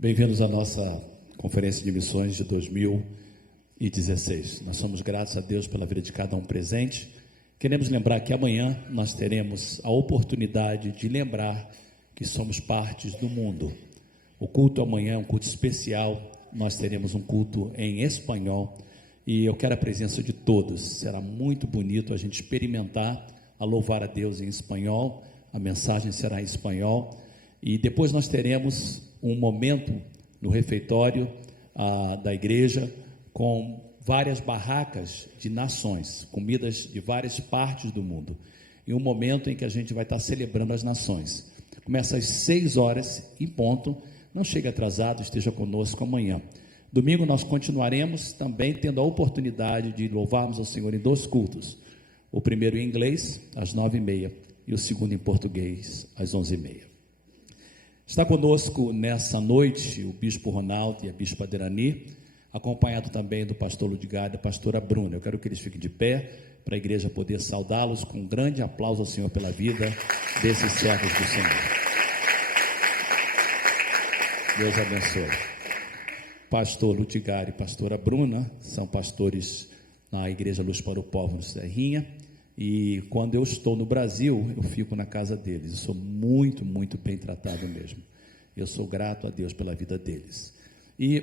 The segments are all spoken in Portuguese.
Bem-vindos à nossa Conferência de Missões de 2016. Nós somos gratos a Deus pela vida de cada um presente. Queremos lembrar que amanhã nós teremos a oportunidade de lembrar que somos partes do mundo. O culto amanhã é um culto especial, nós teremos um culto em espanhol e eu quero a presença de todos. Será muito bonito a gente experimentar a louvar a Deus em espanhol, a mensagem será em espanhol e depois nós teremos um momento no refeitório da igreja com várias barracas de nações, comidas de várias partes do mundo, e um momento em que a gente vai estar celebrando as nações. Começa às 6 horas em ponto, não chegue atrasado, esteja conosco amanhã. Domingo nós continuaremos também tendo a oportunidade de louvarmos ao Senhor em 2 cultos, o primeiro em inglês às 9h30 e o segundo em português às 11h30. Está conosco nessa noite o Bispo Ronaldo e a Bispa Derani, acompanhado também do Pastor Ludgard e da Pastora Bruna. Eu quero que eles fiquem de pé para a igreja poder saudá-los com um grande aplauso ao Senhor pela vida desses servos do Senhor. Deus abençoe. Pastor Ludgard e Pastora Bruna são pastores na Igreja Luz para o Povo no Serrinha, e quando eu estou no Brasil, eu fico na casa deles. Eu sou muito, muito bem tratado mesmo. Eu sou grato a Deus pela vida deles. E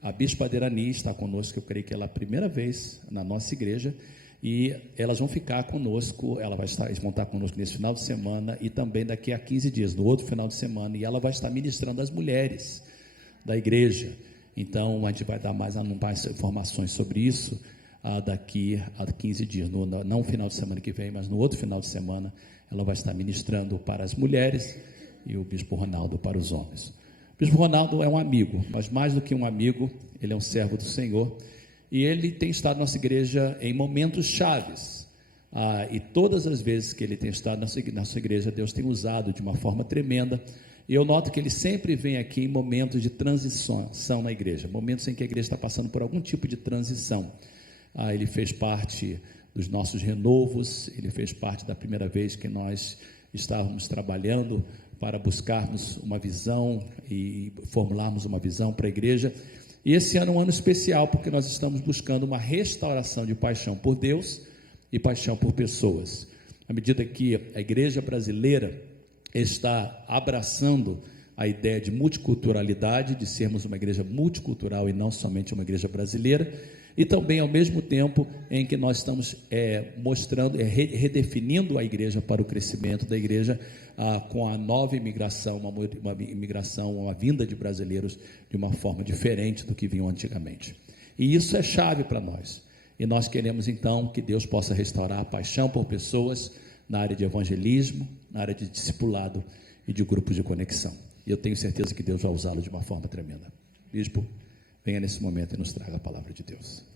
a Bispa Derani está conosco, eu creio que ela é a primeira vez na nossa igreja, e elas vão ficar conosco, eles vão estar conosco nesse final de semana, e também daqui a 15 dias, no outro final de semana, e ela vai estar ministrando as mulheres da igreja. Então, a gente vai dar mais informações sobre isso, daqui a 15 dias, não no final de semana que vem, mas no outro final de semana, ela vai estar ministrando para as mulheres e o Bispo Ronaldo para os homens. O Bispo Ronaldo é um amigo, mas mais do que um amigo, ele é um servo do Senhor, e ele tem estado na nossa igreja em momentos chaves, e todas as vezes que ele tem estado na nossa igreja, Deus tem usado de uma forma tremenda, e eu noto que ele sempre vem aqui em momentos de transição na igreja, momentos em que a igreja está passando por algum tipo de transição. Ele fez parte dos nossos renovos, ele fez parte da primeira vez que nós estávamos trabalhando para buscarmos uma visão e formularmos uma visão para a igreja, e esse ano é um ano especial, porque nós estamos buscando uma restauração de paixão por Deus e paixão por pessoas, à medida que a igreja brasileira está abraçando a ideia de multiculturalidade, de sermos uma igreja multicultural e não somente uma igreja brasileira, e também ao mesmo tempo em que nós estamos redefinindo a igreja para o crescimento da igreja, com a nova imigração, uma vinda de brasileiros de uma forma diferente do que vinham antigamente, e isso é chave para nós, e nós queremos então que Deus possa restaurar a paixão por pessoas na área de evangelismo, na área de discipulado e de grupos de conexão, e eu tenho certeza que Deus vai usá-lo de uma forma tremenda. Bispo, venha nesse momento e nos traga a palavra de Deus.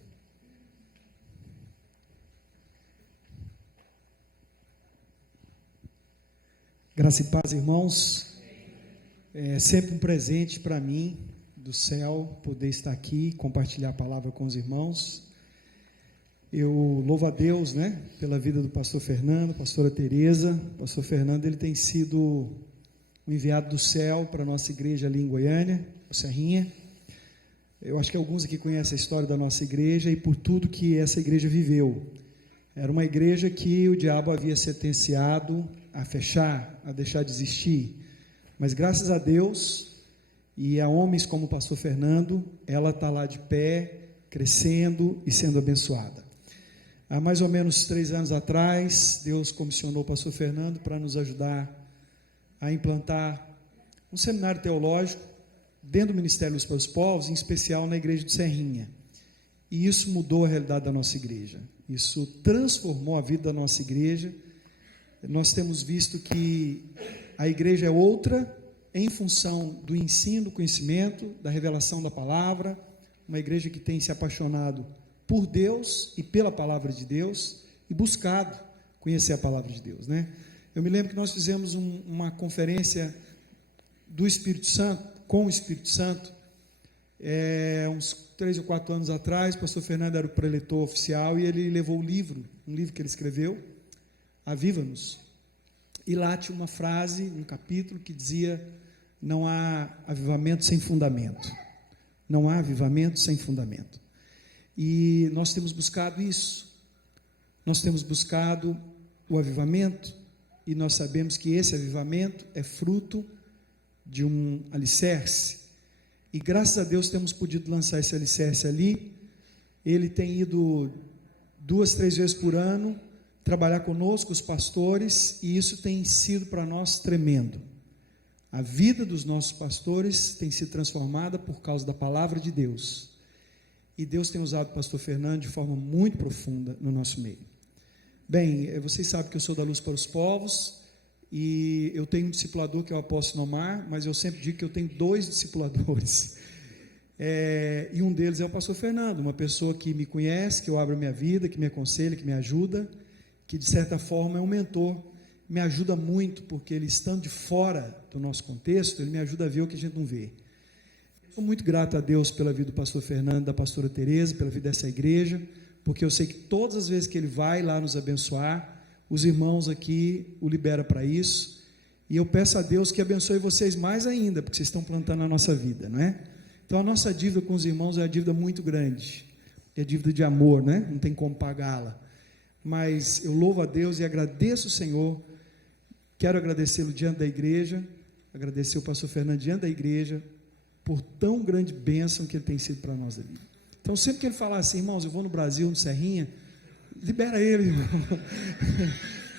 Graça e paz, irmãos. É sempre um presente para mim, do céu, poder estar aqui, compartilhar a palavra com os irmãos. Eu louvo a Deus, pela vida do pastor Fernando, pastora Tereza. O pastor Fernando, ele tem sido um enviado do céu para a nossa igreja ali em Goiânia, o Serrinha. Eu acho que alguns aqui conhecem a história da nossa igreja e por tudo que essa igreja viveu. Era uma igreja que o diabo havia sentenciado a fechar, a deixar de existir. Mas graças a Deus e a homens como o pastor Fernando, ela está lá de pé, crescendo e sendo abençoada. Há mais ou menos 3 anos atrás, Deus comissionou o pastor Fernando para nos ajudar a implantar um seminário teológico dentro do Ministério Luz para os Povos, em especial na igreja de Serrinha. E isso mudou a realidade da nossa igreja. Isso transformou a vida da nossa igreja. Nós temos visto que a igreja é outra em função do ensino, do conhecimento, da revelação da palavra, uma igreja que tem se apaixonado por Deus e pela palavra de Deus e buscado conhecer a palavra de Deus, né? Eu me lembro que nós fizemos uma conferência do Espírito Santo, com o Espírito Santo, uns 3 ou 4 anos atrás. O pastor Fernando era o preletor oficial e ele levou um livro que ele escreveu, Aviva-nos, e lá tinha uma frase, um capítulo que dizia: não há avivamento sem fundamento, não há avivamento sem fundamento. E nós temos buscado isso, nós temos buscado o avivamento, e nós sabemos que esse avivamento é fruto de um alicerce, e graças a Deus temos podido lançar esse alicerce ali. Ele tem ido 2, 3 vezes por ano trabalhar conosco, os pastores, e isso tem sido para nós tremendo. A vida dos nossos pastores tem sido transformada por causa da palavra de Deus, e Deus tem usado o pastor Fernando de forma muito profunda no nosso meio. Bem, vocês sabem que eu sou da Luz para os Povos, e eu tenho um discipulador que é o apóstolo Omar, mas eu sempre digo que eu tenho 2 discipuladores, e um deles é o pastor Fernando, uma pessoa que me conhece, que eu abro a minha vida, que me aconselha, que me ajuda, que de certa forma é um mentor, me ajuda muito, porque ele, estando de fora do nosso contexto, ele me ajuda a ver o que a gente não vê. Sou muito grato a Deus pela vida do pastor Fernando, da pastora Tereza, pela vida dessa igreja, porque eu sei que todas as vezes que ele vai lá nos abençoar, os irmãos aqui o liberam para isso, e eu peço a Deus que abençoe vocês mais ainda, porque vocês estão plantando a nossa vida, não é? Então a nossa dívida com os irmãos é uma dívida muito grande, é dívida de amor, né? Não tem como pagá-la, mas eu louvo a Deus e agradeço o Senhor. Quero agradecê-lo diante da igreja, agradecer o pastor Fernando diante da igreja, por tão grande bênção que ele tem sido para nós ali. Então, sempre que ele falar assim: irmãos, eu vou no Brasil, no Serrinha, libera ele, irmão.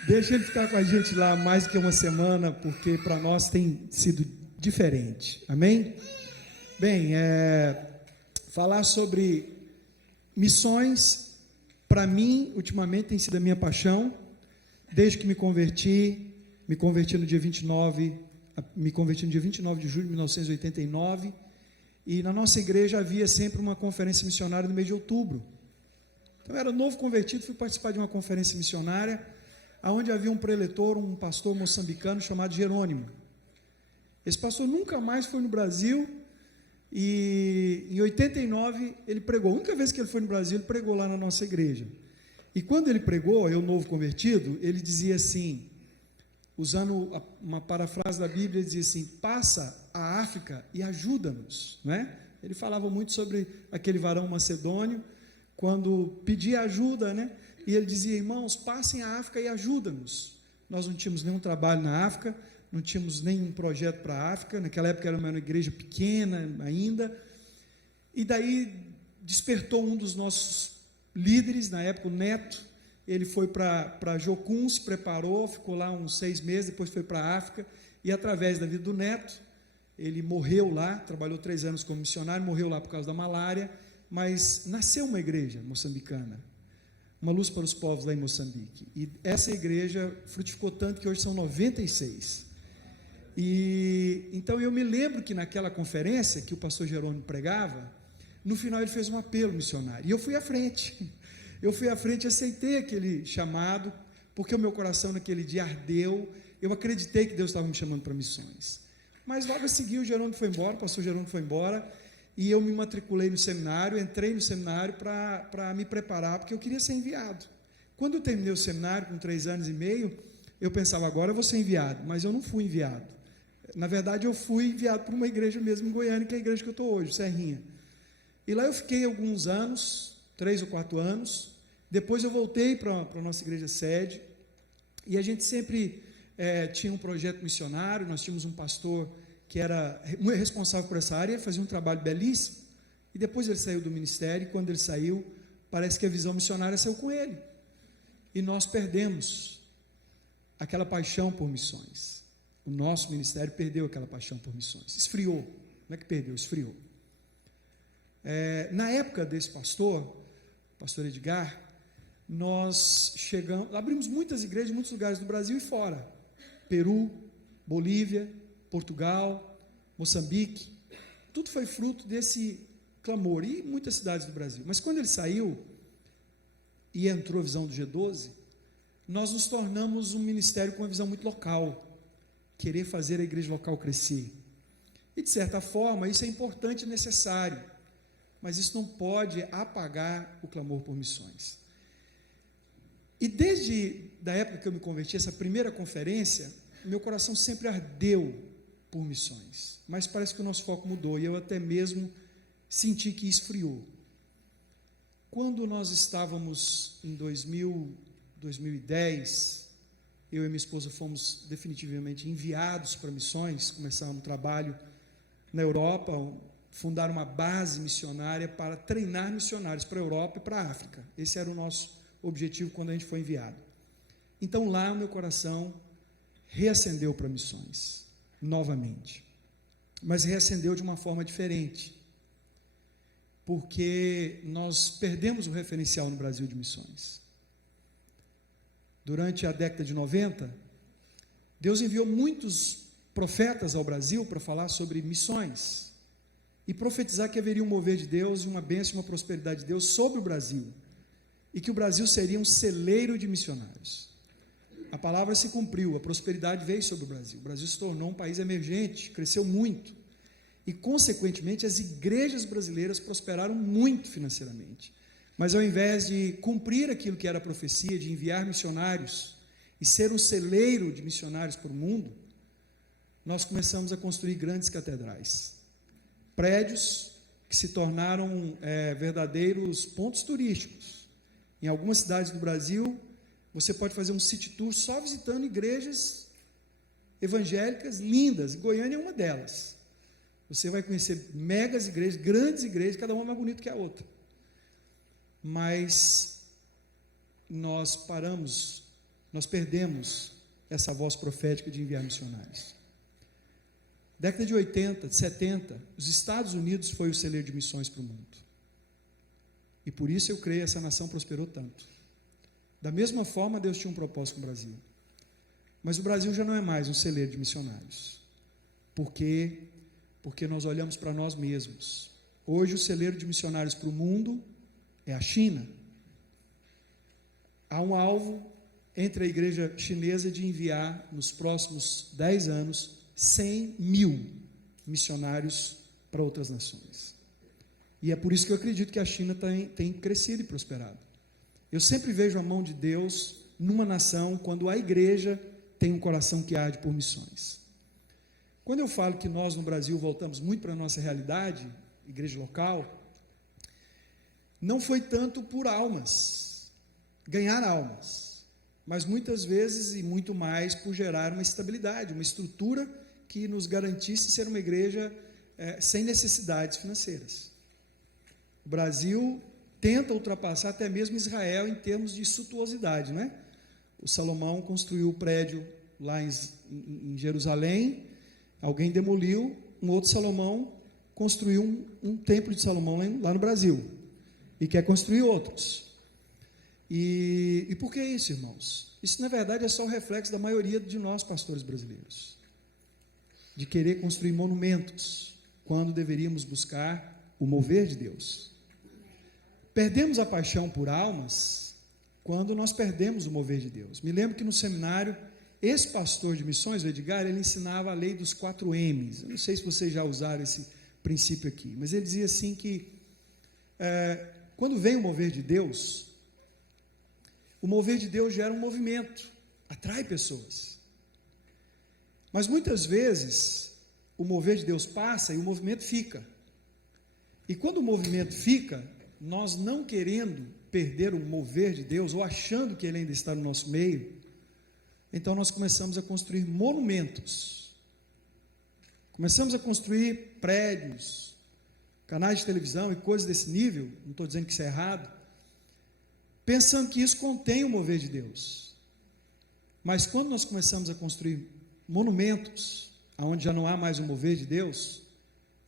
Deixa ele ficar com a gente lá mais que uma semana, porque para nós tem sido diferente. Amém? Bem, falar sobre missões, para mim, ultimamente tem sido a minha paixão, desde que me converti no dia 29 de julho de 1989, e na nossa igreja havia sempre uma conferência missionária no mês de outubro. Então eu era novo convertido, fui participar de uma conferência missionária, onde havia um preletor, um pastor moçambicano chamado Jerônimo. Esse pastor nunca mais foi no Brasil, e em 89 ele pregou. A única vez que ele foi no Brasil, ele pregou lá na nossa igreja. E quando ele pregou, eu novo convertido, ele dizia assim, usando uma parafrase da Bíblia, ele dizia assim: passa a África e ajuda-nos, não é? Ele falava muito sobre aquele varão macedônio, quando pedia ajuda, né? E ele dizia: irmãos, passem a África e ajuda-nos. Nós não tínhamos nenhum trabalho na África, não tínhamos nenhum projeto para a África, naquela época era uma igreja pequena ainda, e daí despertou um dos nossos líderes, na época o Neto. Ele foi para Jocum, se preparou, ficou lá uns 6 meses, depois foi para a África, e através da vida do Neto, ele morreu lá, trabalhou 3 anos como missionário, morreu lá por causa da malária, mas nasceu uma igreja moçambicana, uma Luz para os Povos lá em Moçambique, e essa igreja frutificou tanto que hoje são 96, e então eu me lembro que naquela conferência que o pastor Jerônimo pregava, no final ele fez um apelo missionário, e eu fui à frente, e aceitei aquele chamado, porque o meu coração naquele dia ardeu, eu acreditei que Deus estava me chamando para missões, mas logo a seguir o Jerônimo foi embora, o pastor Jerônimo foi embora, e eu me matriculei no seminário, entrei no seminário para me preparar, porque eu queria ser enviado. Quando eu terminei o seminário, com 3 anos e meio, eu pensava: agora eu vou ser enviado, mas eu não fui enviado. Na verdade, eu fui enviado para uma igreja mesmo em Goiânia, que é a igreja que eu estou hoje, Serrinha. E lá eu fiquei alguns anos, 3 ou 4 anos. Depois eu voltei para a nossa igreja sede, e a gente sempre tinha um projeto missionário. Nós tínhamos um pastor que era responsável por essa área, ele fazia um trabalho belíssimo, e depois ele saiu do ministério, e quando ele saiu, parece que a visão missionária saiu com ele, e nós perdemos aquela paixão por missões. O nosso ministério perdeu aquela paixão por missões, esfriou. Não é que perdeu, esfriou. Na época desse pastor Edgar, nós abrimos muitas igrejas em muitos lugares do Brasil e fora: Peru, Bolívia, Portugal, Moçambique. Tudo foi fruto desse clamor, e muitas cidades do Brasil. Mas quando ele saiu e entrou a visão do G12, nós nos tornamos um ministério com uma visão muito local, querer fazer a igreja local crescer. E de certa forma isso é importante e necessário, mas isso não pode apagar o clamor por missões. E desde a época que eu me converti, essa primeira conferência, meu coração sempre ardeu por missões, mas parece que o nosso foco mudou, e eu até mesmo senti que esfriou. Quando nós estávamos em 2010, eu e minha esposa fomos definitivamente enviados para missões. Começamos um trabalho na Europa, fundar uma base missionária para treinar missionários para a Europa e para a África. Esse era o nosso objetivo quando a gente foi enviado. Então lá o meu coração reacendeu para missões, novamente, mas reacendeu de uma forma diferente, porque nós perdemos o referencial no Brasil de missões. Durante a década de 90, Deus enviou muitos profetas ao Brasil para falar sobre missões e profetizar que haveria um mover de Deus e uma bênção e uma prosperidade de Deus sobre o Brasil, e que o Brasil seria um celeiro de missionários. A palavra se cumpriu, a prosperidade veio sobre o Brasil se tornou um país emergente, cresceu muito, e consequentemente as igrejas brasileiras prosperaram muito financeiramente. Mas ao invés de cumprir aquilo que era a profecia, de enviar missionários e ser um celeiro de missionários para o mundo, nós começamos a construir grandes catedrais, prédios que se tornaram verdadeiros pontos turísticos. Em algumas cidades do Brasil, você pode fazer um city tour só visitando igrejas evangélicas lindas. Goiânia é uma delas. Você vai conhecer megas igrejas, grandes igrejas, cada uma mais bonita que a outra. Mas nós perdemos essa voz profética de enviar missionários. Década de 80, de 70, os Estados Unidos foi o celeiro de missões para o mundo. E por isso eu creio que essa nação prosperou tanto. Da mesma forma, Deus tinha um propósito com o Brasil. Mas o Brasil já não é mais um celeiro de missionários. Por quê? Porque nós olhamos para nós mesmos. Hoje o celeiro de missionários para o mundo é a China. Há um alvo entre a igreja chinesa de enviar, nos próximos 10 anos, 100 mil missionários para outras nações. E é por isso que eu acredito que a China tem crescido e prosperado. Eu sempre vejo a mão de Deus numa nação quando a igreja tem um coração que arde por missões. Quando eu falo que nós no Brasil voltamos muito para a nossa realidade, igreja local, não foi tanto por almas, ganhar almas, mas muitas vezes e muito mais por gerar uma estabilidade, uma estrutura que nos garantisse ser uma igreja sem necessidades financeiras. O Brasil tenta ultrapassar até mesmo Israel em termos de suntuosidade, né? O Salomão construiu o prédio lá em Jerusalém, alguém demoliu, um outro Salomão construiu um templo de Salomão lá no Brasil, e quer construir outros. E por que isso, irmãos? Isso na verdade é só o reflexo da maioria de nós pastores brasileiros, de querer construir monumentos, quando deveríamos buscar o mover de Deus. Perdemos a paixão por almas quando nós perdemos o mover de Deus. Me lembro que no seminário, esse pastor de missões, o Edgar, ele ensinava a lei dos 4 M's. Eu não sei se vocês já usaram esse princípio aqui, mas ele dizia assim que quando vem o mover de Deus gera um movimento, atrai pessoas. Mas muitas vezes o mover de Deus passa e o movimento fica. E quando o movimento fica, nós não querendo perder o mover de Deus, ou achando que Ele ainda está no nosso meio, então nós começamos a construir monumentos, começamos a construir prédios, canais de televisão e coisas desse nível, não estou dizendo que isso é errado, pensando que isso contém o mover de Deus. Mas quando nós começamos a construir monumentos, onde já não há mais o mover de Deus,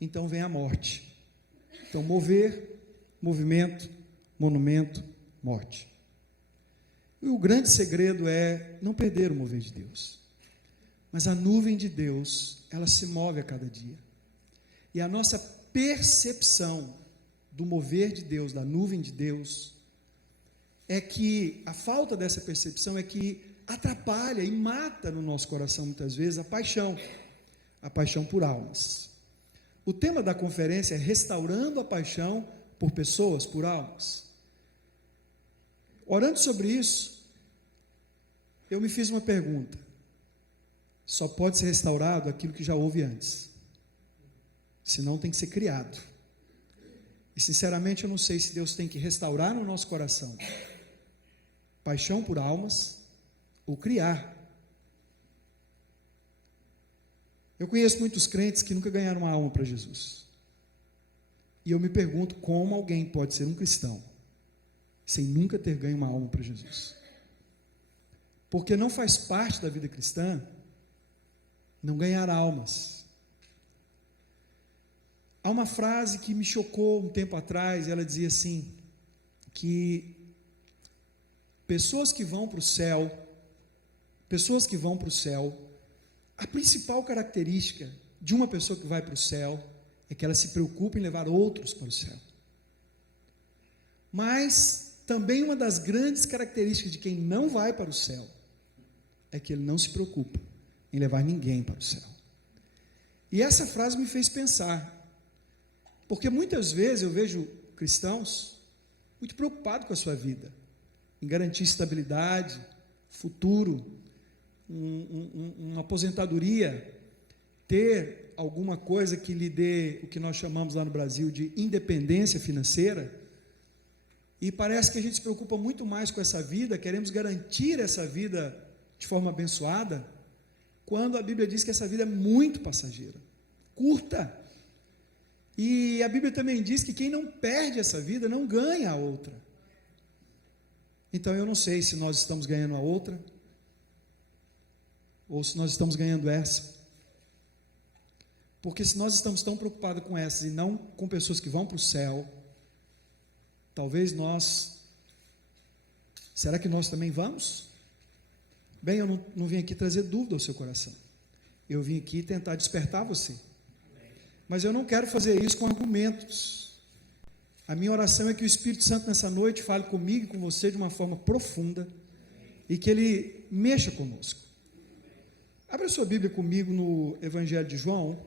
então vem a morte. Então, mover, movimento, monumento, morte. E o grande segredo é não perder o mover de Deus. Mas a nuvem de Deus, ela se move a cada dia. E a nossa percepção do mover de Deus, da nuvem de Deus, é que a falta dessa percepção é que atrapalha e mata no nosso coração muitas vezes a paixão por almas. O tema da conferência é restaurando a paixão por pessoas, por almas. Orando sobre isso, eu me fiz uma pergunta: só pode ser restaurado aquilo que já houve antes, senão tem que ser criado. E sinceramente eu não sei se Deus tem que restaurar no nosso coração paixão por almas ou criar. Eu conheço muitos crentes que nunca ganharam uma alma para Jesus. E eu me pergunto como alguém pode ser um cristão sem nunca ter ganho uma alma para Jesus. Porque não faz parte da vida cristã não ganhar almas. Há uma frase que me chocou um tempo atrás, ela dizia assim, que pessoas que vão para o céu, a principal característica de uma pessoa que vai para o céu é que ela se preocupa em levar outros para o céu. Mas também uma das grandes características de quem não vai para o céu é que ele não se preocupa em levar ninguém para o céu. E essa frase me fez pensar, porque muitas vezes eu vejo cristãos muito preocupados com a sua vida, em garantir estabilidade, futuro, uma aposentadoria, ter alguma coisa que lhe dê o que nós chamamos lá no Brasil de independência financeira, e parece que a gente se preocupa muito mais com essa vida, queremos garantir essa vida de forma abençoada, quando a Bíblia diz que essa vida é muito passageira, curta, e a Bíblia também diz que quem não perde essa vida não ganha a outra. Então eu não sei se nós estamos ganhando a outra, ou se nós estamos ganhando essa, porque se nós estamos tão preocupados com essas e não com pessoas que vão para o céu, talvez será que nós também vamos? Bem, eu não vim aqui trazer dúvida ao seu coração, eu vim aqui tentar despertar você, mas eu não quero fazer isso com argumentos. A minha oração é que o Espírito Santo nessa noite fale comigo e com você de uma forma profunda, e que Ele mexa conosco. Abra sua Bíblia comigo no Evangelho de João.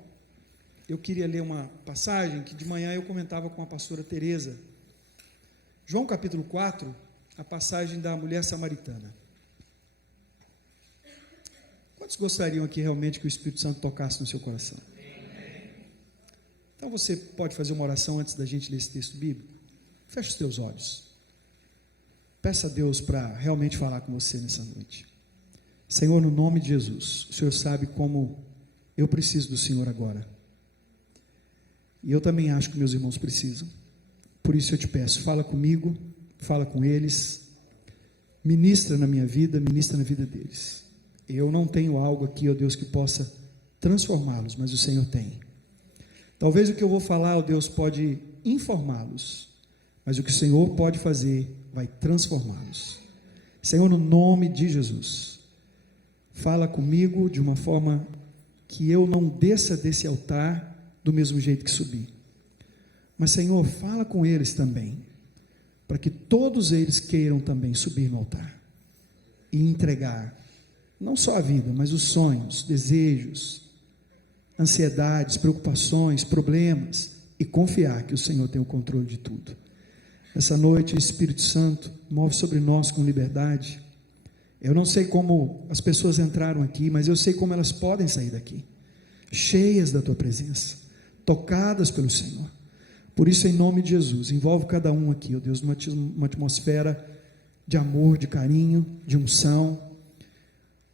Eu queria ler uma passagem que de manhã eu comentava com a pastora Tereza. João capítulo 4, a passagem da mulher samaritana. Quantos gostariam aqui realmente que o Espírito Santo tocasse no seu coração? Então você pode fazer uma oração antes da gente ler esse texto bíblico? Feche os teus olhos. Peça a Deus para realmente falar com você nessa noite. Senhor, no nome de Jesus, o Senhor sabe como eu preciso do Senhor agora. E eu também acho que meus irmãos precisam. Por isso eu te peço, fala comigo, fala com eles, ministra na minha vida, ministra na vida deles. Eu não tenho algo aqui, ó Deus, que possa transformá-los, mas o Senhor tem. Talvez o que eu vou falar, ó Deus, pode informá-los, mas o que o Senhor pode fazer vai transformá-los. Senhor, no nome de Jesus, fala comigo de uma forma que eu não desça desse altar do mesmo jeito que subi. Mas, Senhor, fala com eles também, para que todos eles queiram também subir no altar e entregar, não só a vida, mas os sonhos, desejos, ansiedades, preocupações, problemas, e confiar que o Senhor tem o controle de tudo. Essa noite, Espírito Santo, move sobre nós com liberdade. Eu não sei como as pessoas entraram aqui, mas eu sei como elas podem sair daqui, cheias da Tua presença, tocadas pelo Senhor. Por isso, em nome de Jesus, envolve cada um aqui, ó Deus, numa atmosfera de amor, de carinho, de unção,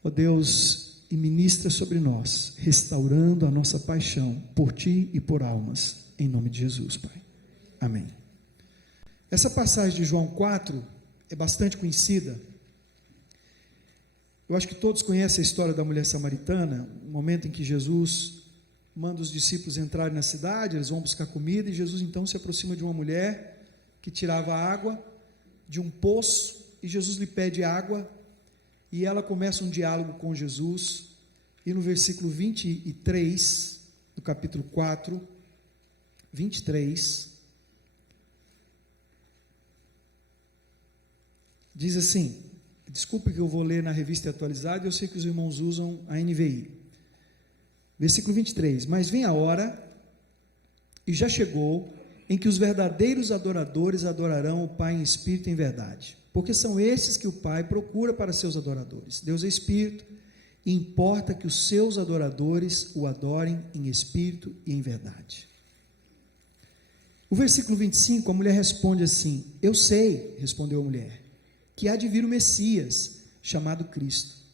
ó Deus, e ministra sobre nós, restaurando a nossa paixão por Ti e por almas, em nome de Jesus, Pai. Amém. Essa passagem de João 4 é bastante conhecida. Eu acho que todos conhecem a história da mulher samaritana, o momento em que Jesus manda os discípulos entrarem na cidade, eles vão buscar comida, e Jesus então se aproxima de uma mulher que tirava água de um poço, e Jesus lhe pede água, e ela começa um diálogo com Jesus, e no versículo 23, do capítulo 4, 23, diz assim, desculpe que eu vou ler na revista atualizada, eu sei que os irmãos usam a NVI, versículo 23, mas vem a hora, e já chegou, em que os verdadeiros adoradores adorarão o Pai em espírito e em verdade, porque são esses que o Pai procura para seus adoradores. Deus é espírito, e importa que os seus adoradores o adorem em espírito e em verdade. O versículo 25, a mulher responde assim, eu sei, respondeu a mulher, que há de vir o Messias, chamado Cristo,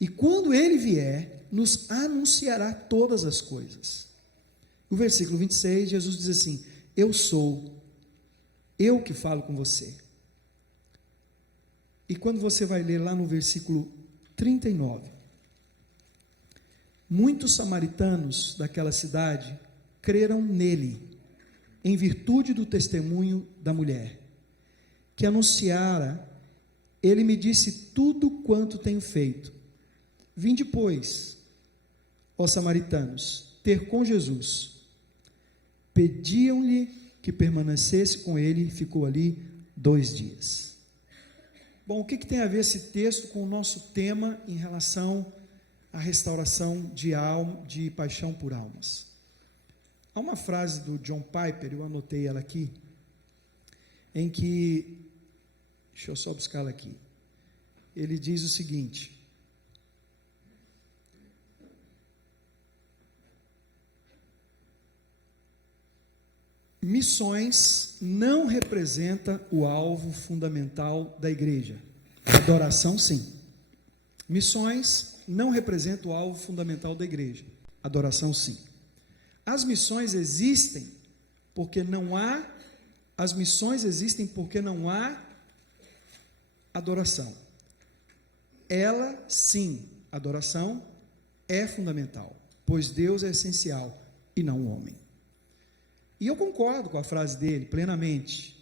e quando ele vier, nos anunciará todas as coisas. No versículo 26, Jesus diz assim, eu sou, eu que falo com você. E quando você vai ler lá no versículo 39, muitos samaritanos daquela cidade creram nele, em virtude do testemunho da mulher, que anunciara, ele me disse tudo quanto tenho feito. Vinde, pois, ó samaritanos, ter com Jesus. Pediam-lhe que permanecesse com ele, e ficou ali 2 dias. Bom, o que tem a ver esse texto com o nosso tema em relação à restauração de alma, de paixão por almas? Há uma frase do John Piper, eu anotei ela aqui, em que, deixa eu só buscar ela aqui, ele diz o seguinte, missões não representa o alvo fundamental da igreja. Adoração, sim. Missões não representa o alvo fundamental da igreja. Adoração, sim. As missões existem porque não há adoração. Ela, sim, adoração é fundamental, pois Deus é essencial e não o homem. E eu concordo com a frase dele plenamente.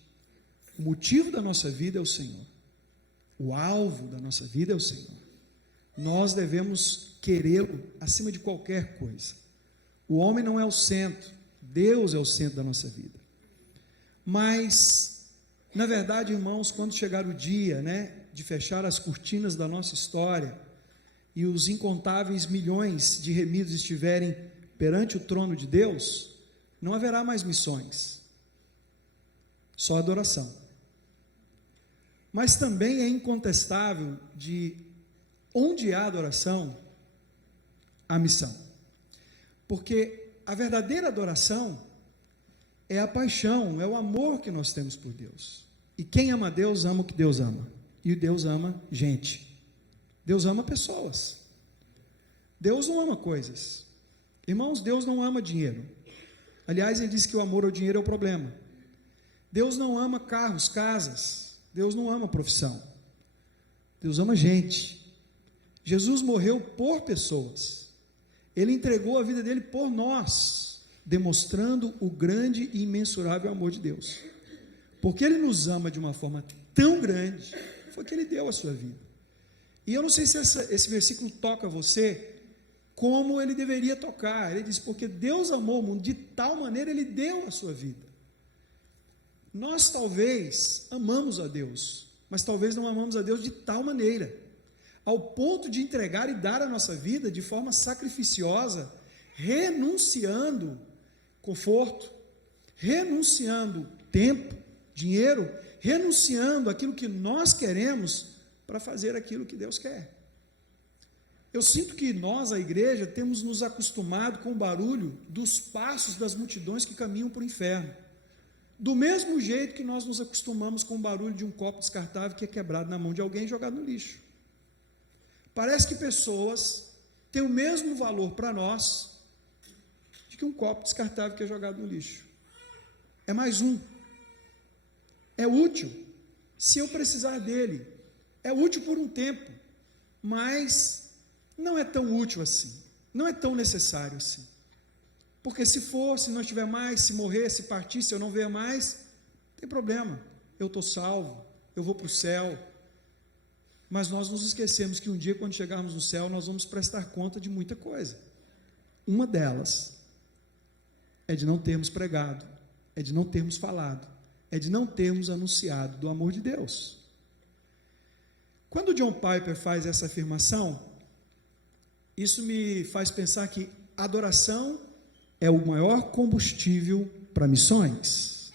O motivo da nossa vida é o Senhor. O alvo da nossa vida é o Senhor. Nós devemos querê-lo acima de qualquer coisa. O homem não é o centro, Deus é o centro da nossa vida. Mas, na verdade, irmãos, quando chegar o dia, de fechar as cortinas da nossa história e os incontáveis milhões de remidos estiverem perante o trono de Deus, não haverá mais missões, só adoração. Mas também é incontestável de onde há adoração, há missão. Porque a verdadeira adoração é a paixão, é o amor que nós temos por Deus. E quem ama Deus, ama o que Deus ama. E Deus ama gente. Deus ama pessoas. Deus não ama coisas. Irmãos, Deus não ama dinheiro. Aliás, ele diz que o amor ao dinheiro é o problema. Deus não ama carros, casas. Deus não ama profissão. Deus ama gente. Jesus morreu por pessoas. Ele entregou a vida dele por nós, demonstrando o grande e imensurável amor de Deus. Porque ele nos ama de uma forma tão grande, foi que ele deu a sua vida. E eu não sei se esse versículo toca você como ele deveria tocar. Ele diz, porque Deus amou o mundo de tal maneira, ele deu a sua vida. Nós talvez amamos a Deus, mas talvez não amamos a Deus de tal maneira, ao ponto de entregar e dar a nossa vida de forma sacrificiosa, renunciando conforto, renunciando tempo, dinheiro, renunciando aquilo que nós queremos para fazer aquilo que Deus quer. Eu sinto que nós, a igreja, temos nos acostumado com o barulho dos passos das multidões que caminham para o inferno. Do mesmo jeito que nós nos acostumamos com o barulho de um copo descartável que é quebrado na mão de alguém e jogado no lixo. Parece que pessoas têm o mesmo valor para nós de que um copo descartável que é jogado no lixo. É mais um. É útil se eu precisar dele. É útil por um tempo, mas não é tão útil assim. Não é tão necessário assim. Porque se for, se não estiver mais, se morrer, se partir, se eu não ver mais, não tem problema. Eu estou salvo, eu vou para o céu. Mas nós nos esquecemos que um dia, quando chegarmos no céu, nós vamos prestar conta de muita coisa. Uma delas é de não termos pregado, é de não termos falado, é de não termos anunciado do amor de Deus. Quando John Piper faz essa afirmação, isso me faz pensar que adoração é o maior combustível para missões.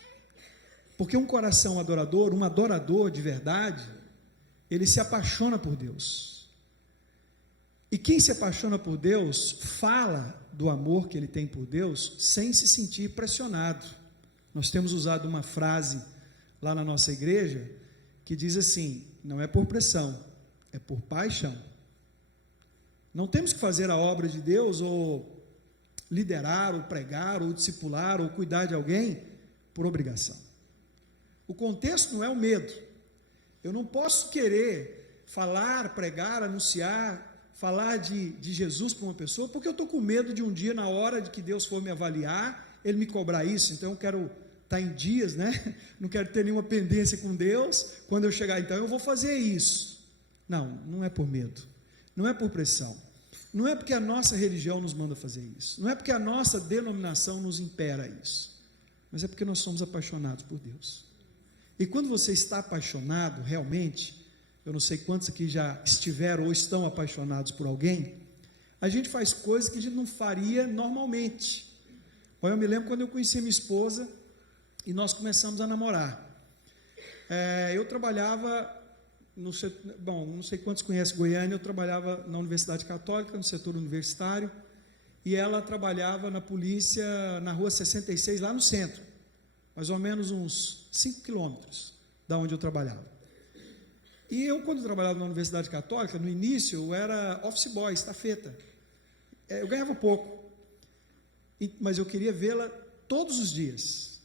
Porque um coração adorador, um adorador de verdade, ele se apaixona por Deus. E quem se apaixona por Deus, fala do amor que ele tem por Deus, sem se sentir pressionado. Nós temos usado uma frase lá na nossa igreja, que diz assim: não é por pressão, é por paixão. Não temos que fazer a obra de Deus, ou liderar, ou pregar, ou discipular, ou cuidar de alguém, por obrigação. O contexto não é o medo. Eu não posso querer falar, pregar, anunciar, falar de Jesus para uma pessoa, porque eu estou com medo de um dia, na hora de que Deus for me avaliar, Ele me cobrar isso. Então eu quero estar em dias, né? Não quero ter nenhuma pendência com Deus. Quando eu chegar, então eu vou fazer isso. Não, não é por medo, não é por pressão, não é porque a nossa religião nos manda fazer isso, não é porque a nossa denominação nos impera isso, mas é porque nós somos apaixonados por Deus. E quando você está apaixonado realmente, eu não sei quantos aqui já estiveram ou estão apaixonados por alguém, a gente faz coisas que a gente não faria normalmente. Eu me lembro quando eu conheci minha esposa e nós começamos a namorar. Eu trabalhava no setor, não sei quantos conhecem Goiânia, eu trabalhava na Universidade Católica, no setor universitário, e ela trabalhava na polícia, na rua 66, lá no centro, mais ou menos uns 5 quilômetros da onde eu trabalhava. E eu, quando trabalhava na Universidade Católica, no início, eu era office boy, estafeta. Eu ganhava pouco, mas eu queria vê-la todos os dias,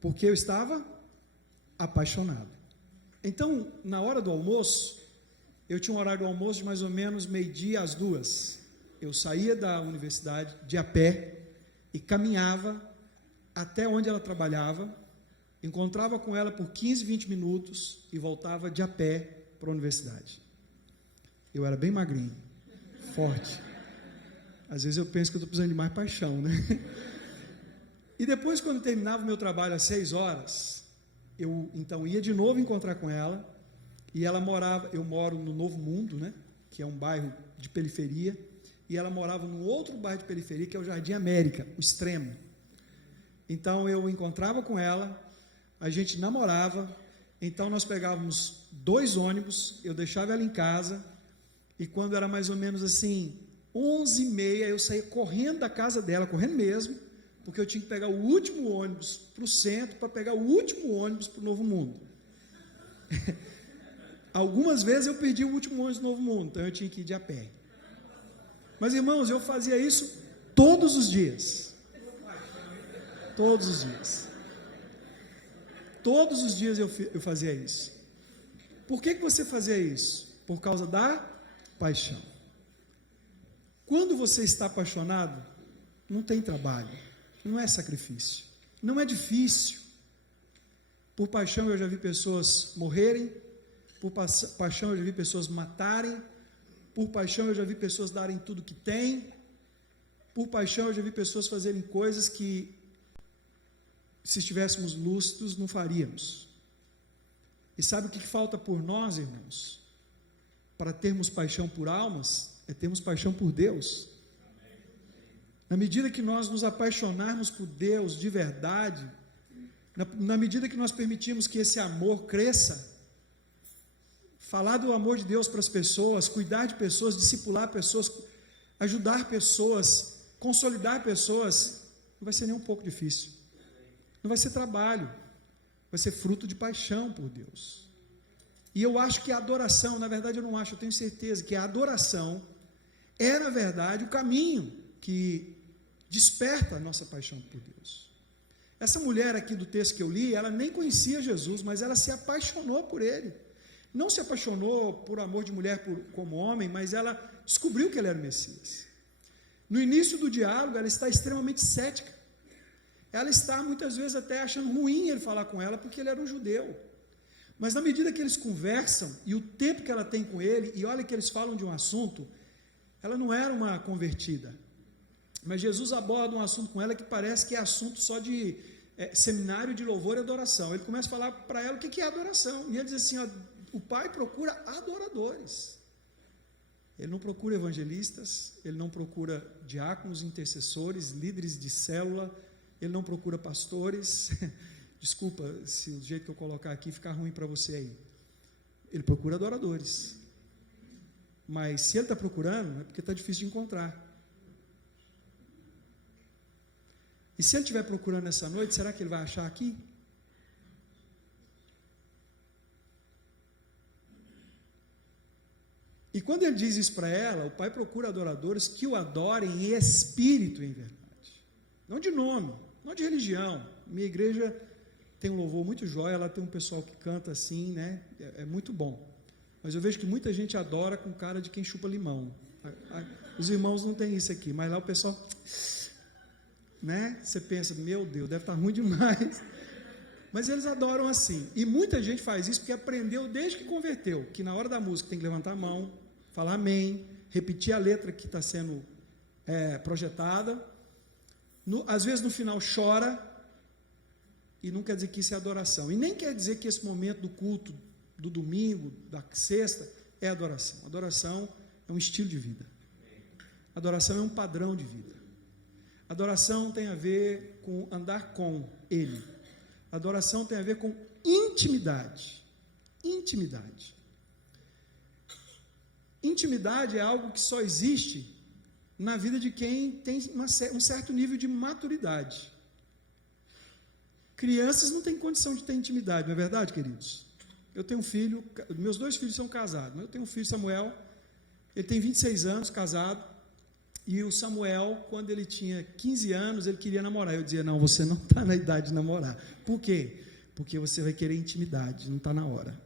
porque eu estava apaixonado. Então, na hora do almoço, eu tinha um horário do almoço de mais ou menos meio-dia às 2. Eu saía da universidade de a pé e caminhava até onde ela trabalhava, encontrava com ela por 15, 20 minutos e voltava de a pé para a universidade. Eu era bem magrinho, forte. Às vezes eu penso que eu estou precisando de mais paixão, né? E depois, quando terminava o meu trabalho às 6 horas, eu então ia de novo encontrar com ela, e ela morava, eu moro no Novo Mundo, né, que é um bairro de periferia, e ela morava num outro bairro de periferia, que é o Jardim América, o extremo. Então eu encontrava com ela, a gente namorava, então nós pegávamos 2 ônibus, eu deixava ela em casa, e quando era mais ou menos assim, 11h30, eu saía correndo da casa dela, correndo mesmo, porque eu tinha que pegar o último ônibus para o centro, para pegar o último ônibus para o Novo Mundo. Algumas vezes eu perdi o último ônibus do Novo Mundo, então eu tinha que ir de a pé. Mas, irmãos, eu fazia isso todos os dias. Todos os dias. Todos os dias eu fazia isso. Por que você fazia isso? Por causa da paixão. Quando você está apaixonado, não tem trabalho, não é sacrifício, não é difícil. Por paixão eu já vi pessoas morrerem, por paixão eu já vi pessoas matarem, por paixão eu já vi pessoas darem tudo que têm, por paixão eu já vi pessoas fazerem coisas que, se estivéssemos lúcidos, não faríamos. E sabe o que falta por nós, irmãos? Para termos paixão por almas, é termos paixão por Deus. Na medida que nós nos apaixonarmos por Deus de verdade, na medida que nós permitirmos que esse amor cresça, falar do amor de Deus para as pessoas, cuidar de pessoas, discipular pessoas, ajudar pessoas, consolidar pessoas, não vai ser nem um pouco difícil. não vai ser trabalho, vai ser fruto de paixão por Deus. E eu acho que a adoração, na verdade eu não acho, eu tenho certeza que a adoração é, na verdade, o caminho que desperta a nossa paixão por Deus. Essa mulher aqui do texto que eu li, ela nem conhecia Jesus, mas ela se apaixonou por ele. Não se apaixonou por amor de mulher como homem, mas ela descobriu que ele era o Messias. No início do diálogo, ela está extremamente cética. Ela está, muitas vezes, até achando ruim ele falar com ela, porque ele era um judeu. Mas, na medida que eles conversam, e o tempo que ela tem com ele, e olha que eles falam de um assunto, ela não era uma convertida. Mas Jesus aborda um assunto com ela que parece que é assunto só de seminário de louvor e adoração. Ele começa a falar para ela o que é adoração. E ele diz assim, ó, o Pai procura adoradores. Ele não procura evangelistas, ele não procura diáconos, intercessores, líderes de célula, ele não procura pastores. Desculpa se o jeito que eu colocar aqui ficar ruim para você aí. Ele procura adoradores. Mas se ele está procurando, é porque está difícil de encontrar. E se ele estiver procurando essa noite, será que ele vai achar aqui? E quando ele diz isso para ela, o Pai procura adoradores que o adorem em espírito e em verdade. Não de nome, não de religião. Minha igreja tem um louvor muito jóia, lá tem um pessoal que canta assim, né? É muito bom. Mas eu vejo que muita gente adora com cara de quem chupa limão. Os irmãos não têm isso aqui, mas lá o pessoal, né? Você pensa, meu Deus, deve estar ruim demais. Mas eles adoram assim. E muita gente faz isso porque aprendeu desde que converteu, que na hora da música tem que levantar a mão, falar amém, repetir a letra que está sendo projetada. Às vezes no final chora, e não quer dizer que isso é adoração. E nem quer dizer que esse momento do culto, do domingo, da sexta, é adoração. Adoração é um estilo de vida. Adoração é um padrão de vida. Adoração tem a ver com andar com Ele. Adoração tem a ver com intimidade. Intimidade. Intimidade é algo que só existe na vida de quem tem um certo nível de maturidade. Crianças não têm condição de ter intimidade, não é verdade, queridos? Eu tenho um filho, meus 2 filhos são casados, mas eu tenho um filho, Samuel, ele tem 26 anos, casado, e o Samuel, quando ele tinha 15 anos, ele queria namorar. Eu dizia, não, você não está na idade de namorar. Por quê? Porque você vai querer intimidade, não está na hora.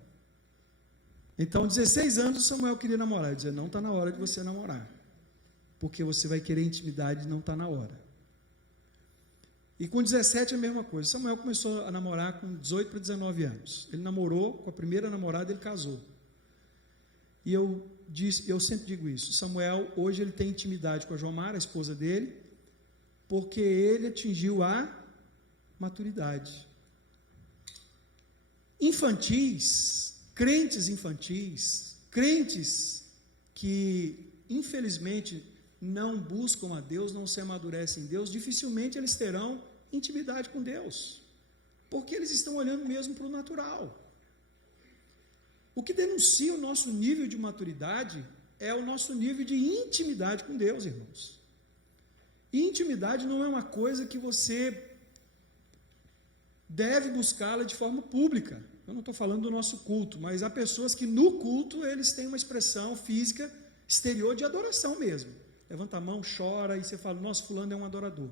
Então, 16 anos, o Samuel queria namorar. Eu dizia, não está na hora de você namorar, porque você vai querer intimidade, não está na hora. E com 17 é a mesma coisa. Samuel começou a namorar com 18 para 19 anos. Ele namorou com a primeira namorada, ele casou. E eu sempre digo isso. Samuel, hoje ele tem intimidade com a Jomar, a esposa dele, porque ele atingiu a maturidade. Crentes infantis, crentes que infelizmente não buscam a Deus, não se amadurecem em Deus, dificilmente eles terão intimidade com Deus, porque eles estão olhando mesmo para o natural. O que denuncia o nosso nível de maturidade é o nosso nível de intimidade com Deus, irmãos. E intimidade não é uma coisa que você deve buscá-la de forma pública. Eu não estou falando do nosso culto, mas há pessoas que no culto eles têm uma expressão física exterior de adoração mesmo. Levanta a mão, chora, e você fala, nossa, fulano é um adorador.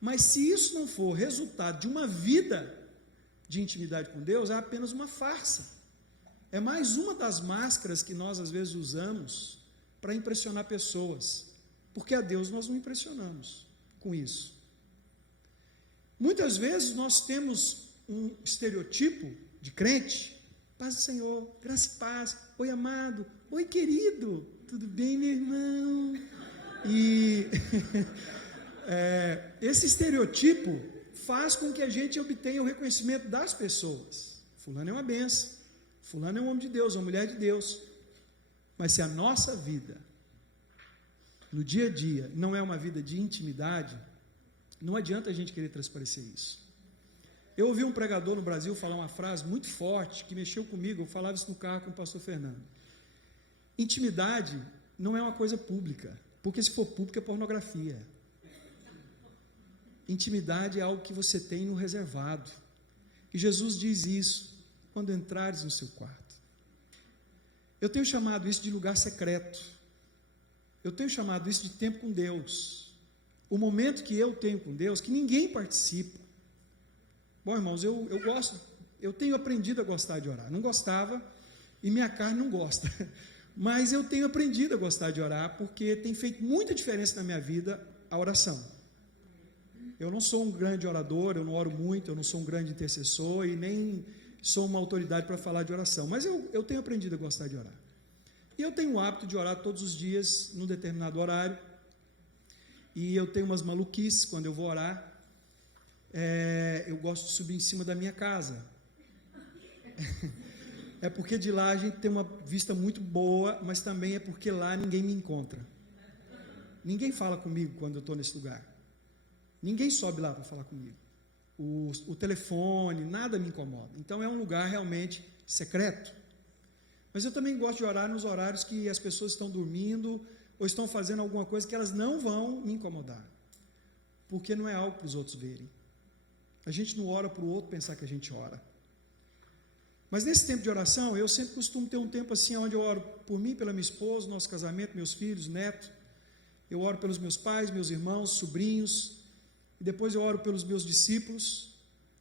Mas se isso não for resultado de uma vida de intimidade com Deus, é apenas uma farsa. É mais uma das máscaras que nós às vezes usamos para impressionar pessoas, porque a Deus nós não impressionamos com isso. Muitas vezes nós temos um estereotipo de crente, paz do Senhor, graça e paz, oi amado, oi querido, tudo bem meu irmão? E esse estereotipo faz com que a gente obtenha o reconhecimento das pessoas. Fulano é uma benção, fulano é um homem de Deus, uma mulher de Deus. Mas se a nossa vida, no dia a dia, não é uma vida de intimidade, não adianta a gente querer transparecer isso. Eu ouvi um pregador no Brasil falar uma frase muito forte, que mexeu comigo, eu falava isso no carro com o pastor Fernando. Intimidade não é uma coisa pública, porque se for pública é pornografia. Intimidade é algo que você tem no reservado. E Jesus diz isso: quando entrares no seu quarto. Eu tenho chamado isso de lugar secreto. Eu tenho chamado isso de tempo com Deus. O momento que eu tenho com Deus, que ninguém participa. Bom, irmãos, eu gosto, eu tenho aprendido a gostar de orar. Não gostava, e minha carne não gosta. Mas eu tenho aprendido a gostar de orar, porque tem feito muita diferença na minha vida a oração. Eu não sou um grande orador, eu não oro muito, eu não sou um grande intercessor e nem sou uma autoridade para falar de oração, mas eu tenho aprendido a gostar de orar. E eu tenho o hábito de orar todos os dias, num determinado horário, e eu tenho umas maluquices quando eu vou orar. Eu gosto de subir em cima da minha casa. É porque de lá a gente tem uma vista muito boa, mas também é porque lá ninguém me encontra. Ninguém fala comigo quando eu estou nesse lugar. Ninguém sobe lá para falar comigo. O telefone, nada me incomoda. Então é um lugar realmente secreto. Mas eu também gosto de orar nos horários que as pessoas estão dormindo ou estão fazendo alguma coisa que elas não vão me incomodar. Porque não é algo para os outros verem. A gente não ora para o outro pensar que a gente ora. Mas nesse tempo de oração, eu sempre costumo ter um tempo assim, onde eu oro por mim, pela minha esposa, nosso casamento, meus filhos, netos. Eu oro pelos meus pais, meus irmãos, sobrinhos. E depois eu oro pelos meus discípulos,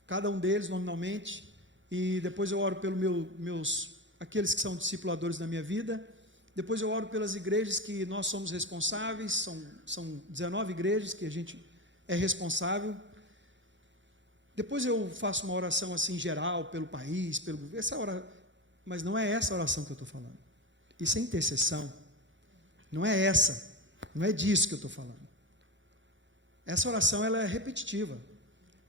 cada um deles nominalmente. E depois eu oro pelos aqueles que são discipuladores da minha vida. Depois eu oro pelas igrejas que nós somos responsáveis. São 19 igrejas que a gente é responsável. Depois eu faço uma oração assim geral pelo país, mas não é essa oração que eu estou falando. Isso é intercessão. Não é essa. Não é disso que eu estou falando. Essa oração ela é repetitiva.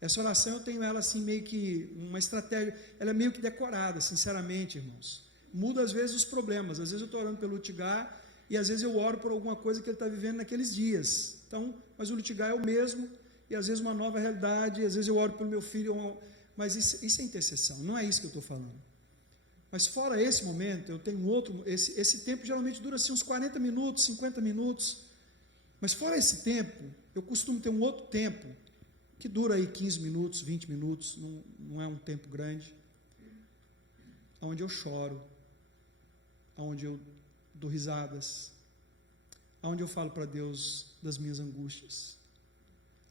Essa oração eu tenho ela assim meio que uma estratégia. Ela é meio que decorada, sinceramente, irmãos. Muda às vezes os problemas. Às vezes eu estou orando pelo Lutigar e às vezes eu oro por alguma coisa que ele está vivendo naqueles dias. Então, mas o Lutigar é o mesmo. E às vezes uma nova realidade, às vezes eu oro pelo meu filho, mas isso é intercessão, não é isso que eu estou falando. Mas fora esse momento, eu tenho outro, esse tempo geralmente dura assim uns 40 minutos, 50 minutos, mas fora esse tempo, eu costumo ter um outro tempo, que dura aí 15 minutos, 20 minutos, não é um tempo grande, onde eu choro, onde eu dou risadas, onde eu falo para Deus das minhas angústias,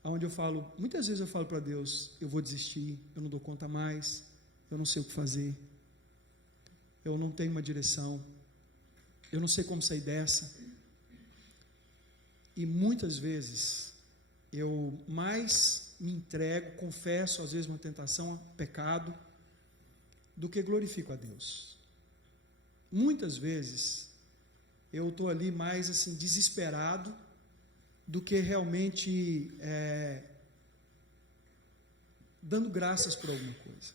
onde eu falo, muitas vezes eu falo para Deus, eu vou desistir, eu não dou conta mais, eu não sei o que fazer, eu não tenho uma direção, eu não sei como sair dessa. E muitas vezes eu mais me entrego, confesso às vezes uma tentação, um pecado, do que glorifico a Deus. Muitas vezes eu estou ali mais assim desesperado do que realmente dando graças por alguma coisa.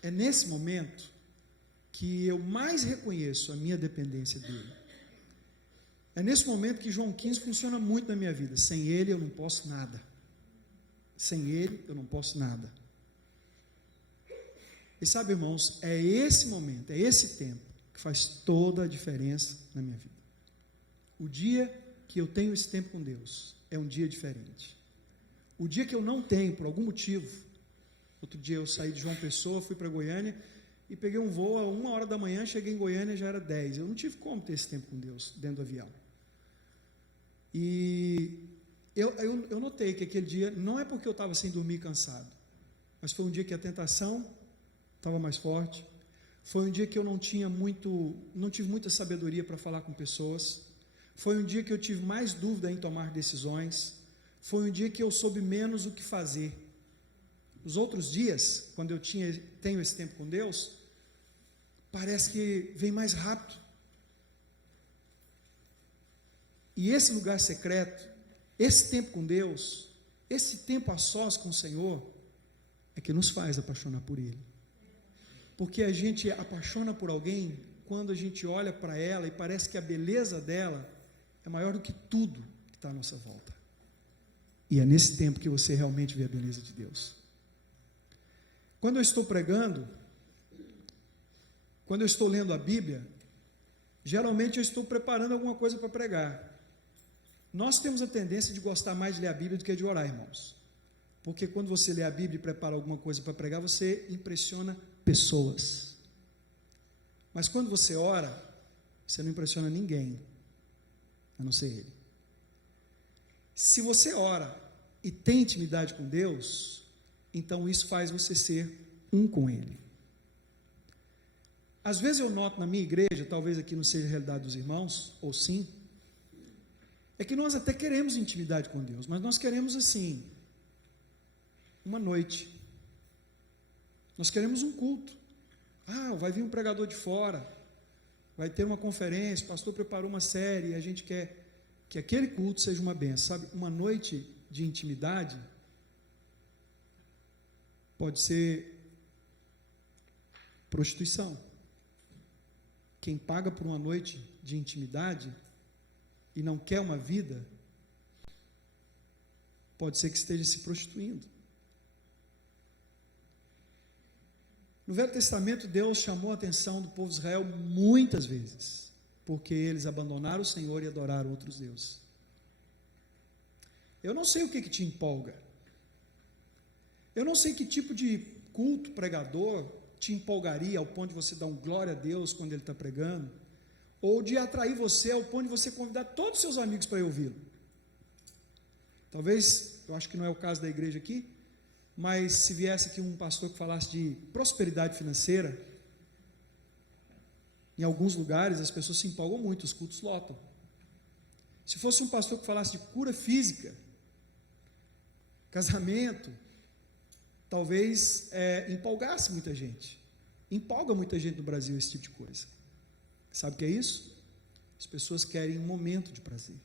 É nesse momento que eu mais reconheço a minha dependência dele. É nesse momento que João 15 funciona muito na minha vida. Sem ele eu não posso nada. Sem ele eu não posso nada. E sabe, irmãos, é esse momento, é esse tempo que faz toda a diferença na minha vida. O dia que eu tenho esse tempo com Deus é um dia diferente. O dia que eu não tenho, por algum motivo, outro dia eu saí de João Pessoa, fui para Goiânia e peguei um voo a 1h da manhã, cheguei em Goiânia, já era 10. Eu não tive como ter esse tempo com Deus dentro do avião. E eu notei que aquele dia, não é porque eu estava sem dormir cansado, mas foi um dia que a tentação estava mais forte, foi um dia que eu não tive muita sabedoria para falar com pessoas, foi um dia que eu tive mais dúvida em tomar decisões, foi um dia que eu soube menos o que fazer. Os outros dias, quando eu tenho esse tempo com Deus, parece que vem mais rápido. E esse lugar secreto, esse tempo com Deus, esse tempo a sós com o Senhor, é que nos faz apaixonar por Ele. Porque a gente apaixona por alguém quando a gente olha para ela e parece que a beleza dela é maior do que tudo que está à nossa volta. E é nesse tempo que você realmente vê a beleza de Deus. Quando eu estou pregando, quando eu estou lendo a Bíblia, geralmente eu estou preparando alguma coisa para pregar. Nós temos a tendência de gostar mais de ler a Bíblia do que de orar, irmãos. Porque quando você lê a Bíblia e prepara alguma coisa para pregar, você impressiona pessoas. Mas quando você ora, você não impressiona ninguém, a não ser Ele. Se você ora e tem intimidade com Deus, então isso faz você ser um com Ele. Às vezes eu noto na minha igreja, talvez aqui não seja a realidade dos irmãos, ou sim, é que nós até queremos intimidade com Deus, mas nós queremos assim, uma noite. Nós queremos um culto. Vai vir um pregador de fora, vai ter uma conferência, o pastor preparou uma série, e a gente quer que aquele culto seja uma bênção, sabe? Uma noite de intimidade pode ser prostituição. Quem paga por uma noite de intimidade e não quer uma vida, pode ser que esteja se prostituindo. No Velho Testamento, Deus chamou a atenção do povo de Israel muitas vezes, porque eles abandonaram o Senhor e adoraram outros deuses. Eu não sei o que te empolga. Eu não sei que tipo de culto pregador te empolgaria ao ponto de você dar um glória a Deus quando ele está pregando, ou de atrair você ao ponto de você convidar todos os seus amigos para ouvi-lo. Talvez, eu acho que não é o caso da igreja aqui, mas se viesse aqui um pastor que falasse de prosperidade financeira, em alguns lugares as pessoas se empolgam muito, os cultos lotam. Se fosse um pastor que falasse de cura física, casamento, talvez empolgasse muita gente. Empolga muita gente no Brasil esse tipo de coisa. Sabe o que é isso? As pessoas querem um momento de prazer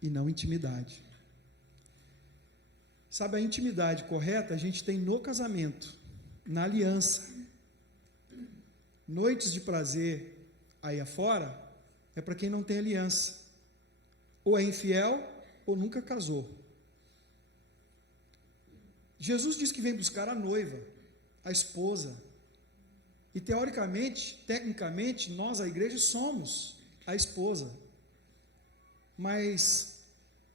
e não intimidade. Sabe, a intimidade correta a gente tem no casamento, na aliança. Noites de prazer aí afora é para quem não tem aliança, ou é infiel ou nunca casou. Jesus diz que vem buscar a noiva, a esposa, e teoricamente, tecnicamente, nós, a igreja, somos a esposa, mas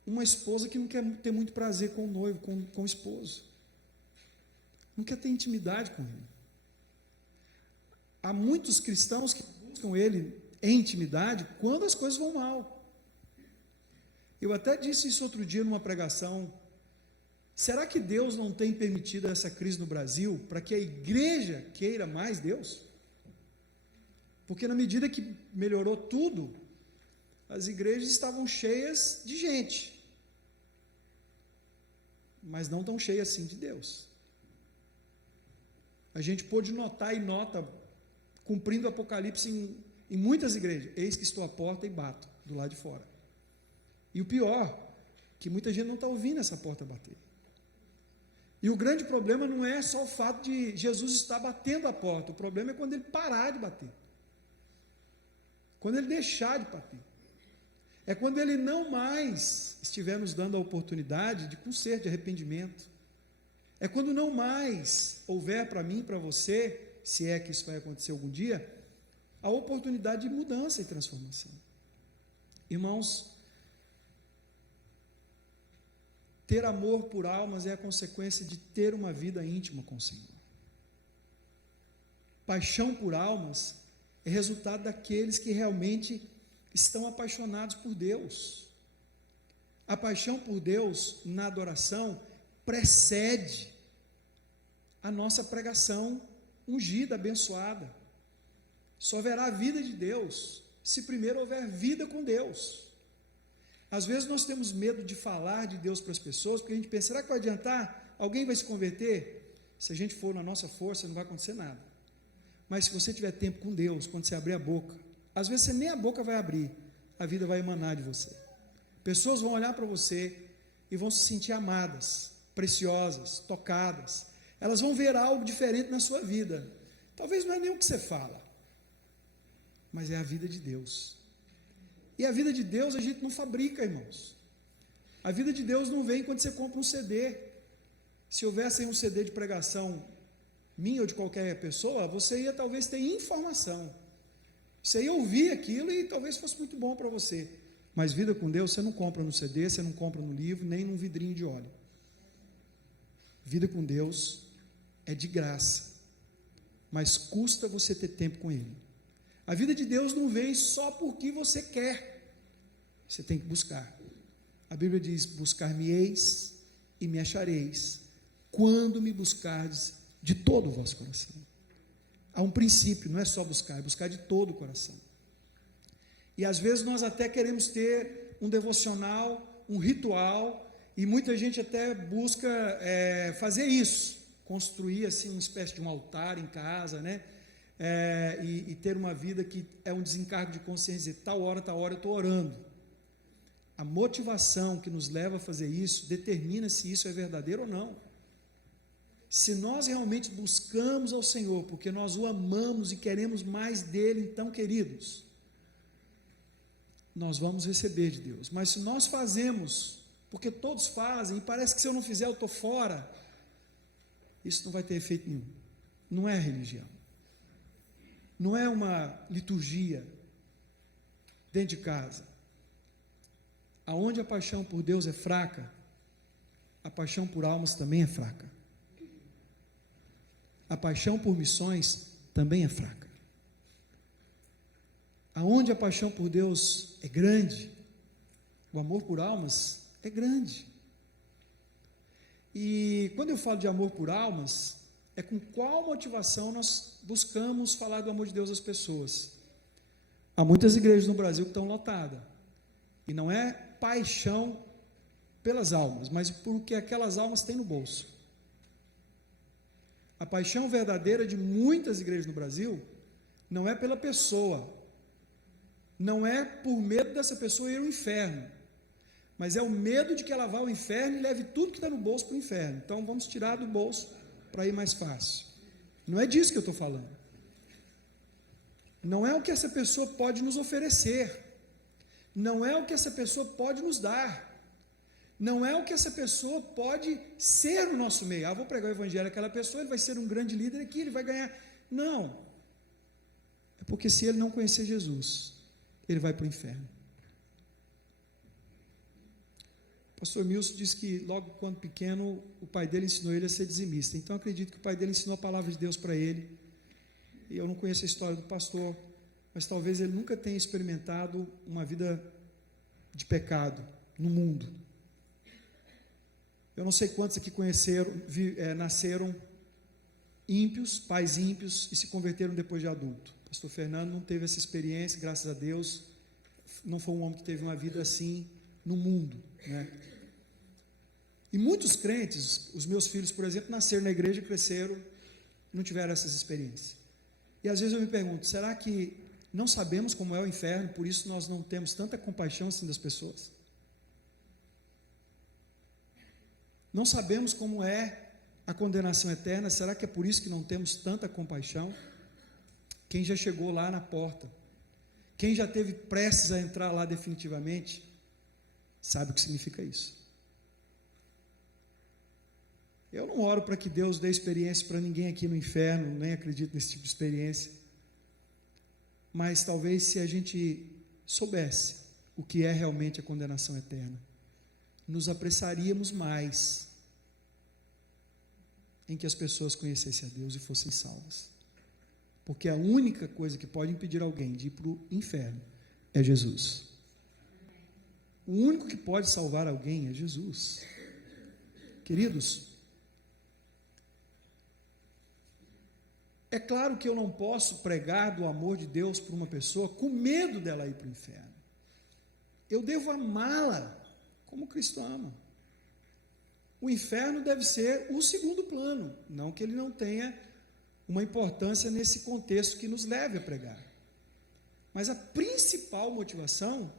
uma esposa que não quer ter muito prazer com o noivo, com o esposo, não quer ter intimidade com ele. Há muitos cristãos que buscam ele em intimidade quando as coisas vão mal. Eu até disse isso outro dia numa pregação. Será que Deus não tem permitido essa crise no Brasil para que a igreja queira mais Deus? Porque na medida que melhorou tudo, as igrejas estavam cheias de gente, mas não tão cheias assim de Deus. A gente pôde notar e nota, cumprindo o Apocalipse em muitas igrejas: eis que estou à porta e bato do lado de fora. E o pior, que muita gente não está ouvindo essa porta bater. E o grande problema não é só o fato de Jesus estar batendo a porta, o problema é quando ele parar de bater, quando ele deixar de bater, é quando ele não mais estiver nos dando a oportunidade de conserto, de arrependimento, é quando não mais houver para mim e para você, se é que isso vai acontecer algum dia, a oportunidade de mudança e transformação. Irmãos, ter amor por almas é a consequência de ter uma vida íntima com o Senhor. Paixão por almas é resultado daqueles que realmente estão apaixonados por Deus. A paixão por Deus na adoração precede a nossa pregação ungida, abençoada. Só haverá vida de Deus se primeiro houver vida com Deus. Às vezes nós temos medo de falar de Deus para as pessoas, porque a gente pensa: será que vai adiantar? Alguém vai se converter? Se a gente for na nossa força, não vai acontecer nada. Mas se você tiver tempo com Deus, quando você abrir a boca, às vezes você nem a boca vai abrir, a vida vai emanar de você. Pessoas vão olhar para você e vão se sentir amadas, preciosas, tocadas. Elas vão ver algo diferente na sua vida. Talvez não é nem o que você fala, mas é a vida de Deus. E a vida de Deus a gente não fabrica, irmãos. A vida de Deus não vem quando você compra um CD. Se houvesse um CD de pregação minha ou de qualquer pessoa, você ia talvez ter informação. Você ia ouvir aquilo e talvez fosse muito bom para você. Mas vida com Deus você não compra no CD, você não compra no livro, nem num vidrinho de óleo. Vida com Deus é de graça, mas custa você ter tempo com Ele. A vida de Deus não vem só porque você quer, você tem que buscar. A Bíblia diz: buscar-me-eis e me achareis, quando me buscardes de todo o vosso coração. Há um princípio, não é só buscar, é buscar de todo o coração. E às vezes nós até queremos ter um devocional, um ritual, e muita gente até busca fazer isso, construir assim uma espécie de um altar em casa, né? E ter uma vida que é um desencargo de consciência, de tal hora eu estou orando. A motivação que nos leva a fazer isso determina se isso é verdadeiro ou não. Se nós realmente buscamos ao Senhor, porque nós o amamos e queremos mais dele, então, queridos, nós vamos receber de Deus. Mas se nós fazemos, porque todos fazem, e parece que se eu não fizer eu estou fora, isso não vai ter efeito nenhum. Não é religião, não é uma liturgia dentro de casa. Aonde a paixão por Deus é fraca, a paixão por almas também é fraca. A paixão por missões também é fraca. Aonde a paixão por Deus é grande, o amor por almas é grande. E quando eu falo de amor por almas, é com qual motivação nós buscamos falar do amor de Deus às pessoas. Há muitas igrejas no Brasil que estão lotadas, e não é paixão pelas almas, mas porque aquelas almas têm no bolso. A paixão verdadeira de muitas igrejas no Brasil não é pela pessoa, não é por medo dessa pessoa ir ao inferno, mas é o medo de que ela vá ao inferno e leve tudo que está no bolso para o inferno. Então vamos tirar do bolso para ir mais fácil. Não é disso que eu estou falando. Não é o que essa pessoa pode nos oferecer, não é o que essa pessoa pode nos dar, não é o que essa pessoa pode ser no nosso meio. Vou pregar o evangelho àquela pessoa, ele vai ser um grande líder aqui, ele vai ganhar. Não, é porque se ele não conhecer Jesus, ele vai para o inferno. O pastor Milson disse que logo quando pequeno, o pai dele ensinou ele a ser dizimista. Então acredito que o pai dele ensinou a palavra de Deus para ele. E eu não conheço a história do pastor, mas talvez ele nunca tenha experimentado uma vida de pecado no mundo. Eu não sei quantos aqui nasceram ímpios, pais ímpios, e se converteram depois de adulto. O pastor Fernando não teve essa experiência, graças a Deus. Não foi um homem que teve uma vida assim no mundo, né? E muitos crentes, os meus filhos, por exemplo, nasceram na igreja, cresceram, não tiveram essas experiências. E às vezes eu me pergunto, será que não sabemos como é o inferno, por isso nós não temos tanta compaixão assim das pessoas? Não sabemos como é a condenação eterna, será que é por isso que não temos tanta compaixão? Quem já chegou lá na porta, quem já teve prestes a entrar lá definitivamente, sabe o que significa isso. Eu não oro para que Deus dê experiência para ninguém aqui no inferno, nem acredito nesse tipo de experiência, mas talvez se a gente soubesse o que é realmente a condenação eterna, nos apressaríamos mais em que as pessoas conhecessem a Deus e fossem salvas, porque a única coisa que pode impedir alguém de ir para o inferno é Jesus. O único que pode salvar alguém é Jesus. Queridos, é claro que eu não posso pregar do amor de Deus para uma pessoa com medo dela ir para o inferno. Eu devo amá-la como Cristo ama. O inferno deve ser o segundo plano, não que ele não tenha uma importância nesse contexto que nos leve a pregar. Mas a principal motivação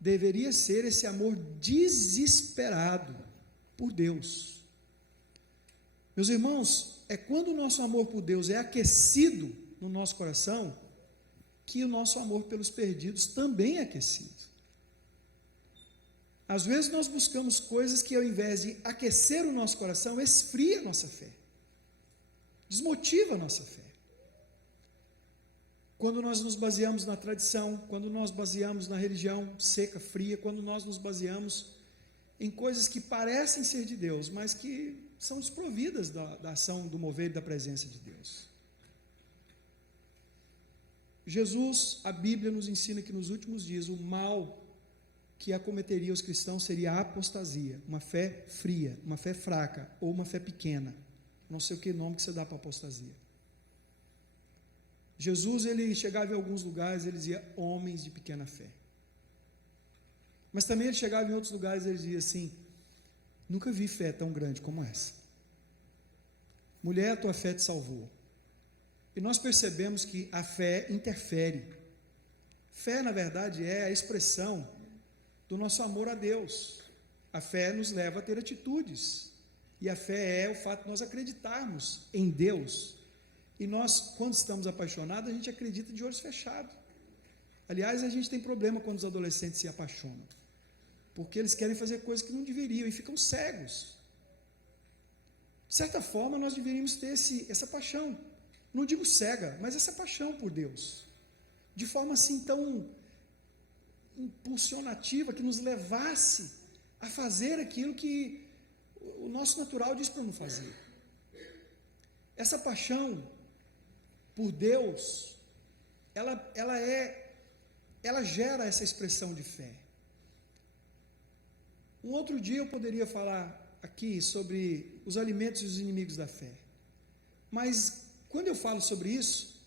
deveria ser esse amor desesperado por Deus. Meus irmãos, é quando o nosso amor por Deus é aquecido no nosso coração, que o nosso amor pelos perdidos também é aquecido. Às vezes nós buscamos coisas que, ao invés de aquecer o nosso coração, esfria a nossa fé, desmotiva a nossa fé. Quando nós nos baseamos na tradição, quando nós baseamos na religião seca, fria, quando nós nos baseamos em coisas que parecem ser de Deus, mas que são desprovidas da ação, do mover e da presença de Deus. Jesus, a Bíblia nos ensina que nos últimos dias o mal que acometeria os cristãos seria a apostasia, uma fé fria, uma fé fraca ou uma fé pequena. Não sei o que nome que você dá para apostasia. Jesus, ele chegava em alguns lugares, ele dizia homens de pequena fé. Mas também ele chegava em outros lugares e ele dizia assim: nunca vi fé tão grande como essa. Mulher, a tua fé te salvou. E nós percebemos que a fé interfere. Fé, na verdade, é a expressão do nosso amor a Deus. A fé nos leva a ter atitudes. E a fé é o fato de nós acreditarmos em Deus. E nós, quando estamos apaixonados, a gente acredita de olhos fechados. Aliás, a gente tem problema quando os adolescentes se apaixonam, porque eles querem fazer coisas que não deveriam e ficam cegos. De certa forma, nós deveríamos ter essa paixão, não digo cega, mas essa paixão por Deus, de forma assim tão impulsionativa, que nos levasse a fazer aquilo que o nosso natural diz para não fazer. Essa paixão por Deus, ela gera essa expressão de fé. Um outro dia eu poderia falar aqui sobre os alimentos e os inimigos da fé, mas quando eu falo sobre isso,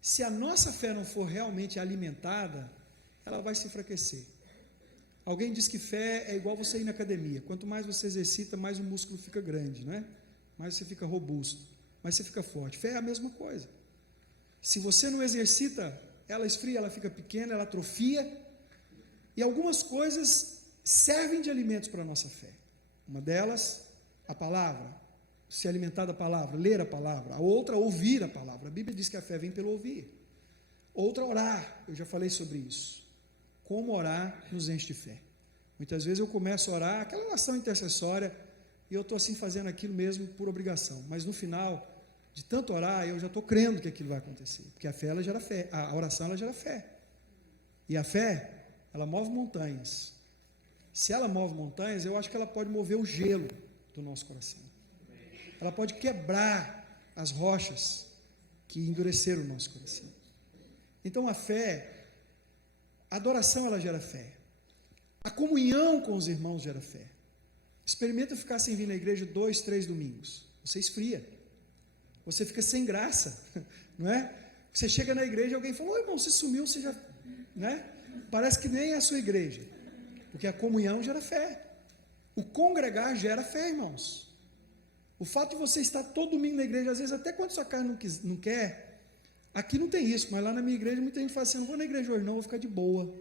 se a nossa fé não for realmente alimentada, ela vai se enfraquecer. Alguém diz que fé é igual você ir na academia, quanto mais você exercita, mais o músculo fica grande, não é? Mais você fica robusto, mais você fica forte. Fé é a mesma coisa. Se você não exercita, ela esfria, ela fica pequena, ela atrofia, e algumas coisas servem de alimentos para a nossa fé. Uma delas, a palavra, se alimentar da palavra, ler a palavra. A outra, ouvir a palavra. A Bíblia diz que a fé vem pelo ouvir. Outra, orar. Eu já falei sobre isso. Como orar nos enche de fé. Muitas vezes eu começo a orar, aquela oração intercessória, e eu estou assim fazendo aquilo mesmo por obrigação. Mas no final, de tanto orar, eu já estou crendo que aquilo vai acontecer. Porque a fé, ela gera fé. A oração, ela gera fé. E a fé, ela move montanhas. Se ela move montanhas, eu acho que ela pode mover o gelo do nosso coração. Ela pode quebrar as rochas que endureceram o nosso coração. Então a fé, a adoração, ela gera fé. A comunhão com os irmãos gera fé. Experimenta ficar sem vir na igreja 2, 3 domingos. Você esfria. Você fica sem graça, não é? Você chega na igreja e alguém fala: ô irmão, você sumiu, você já, né? Parece que nem é a sua igreja. Porque a comunhão gera fé. O congregar gera fé, irmãos. O fato de você estar todo domingo na igreja, às vezes até quando sua carne não quer, aqui não tem isso, mas lá na minha igreja muita gente fala assim: não vou na igreja hoje não, vou ficar de boa.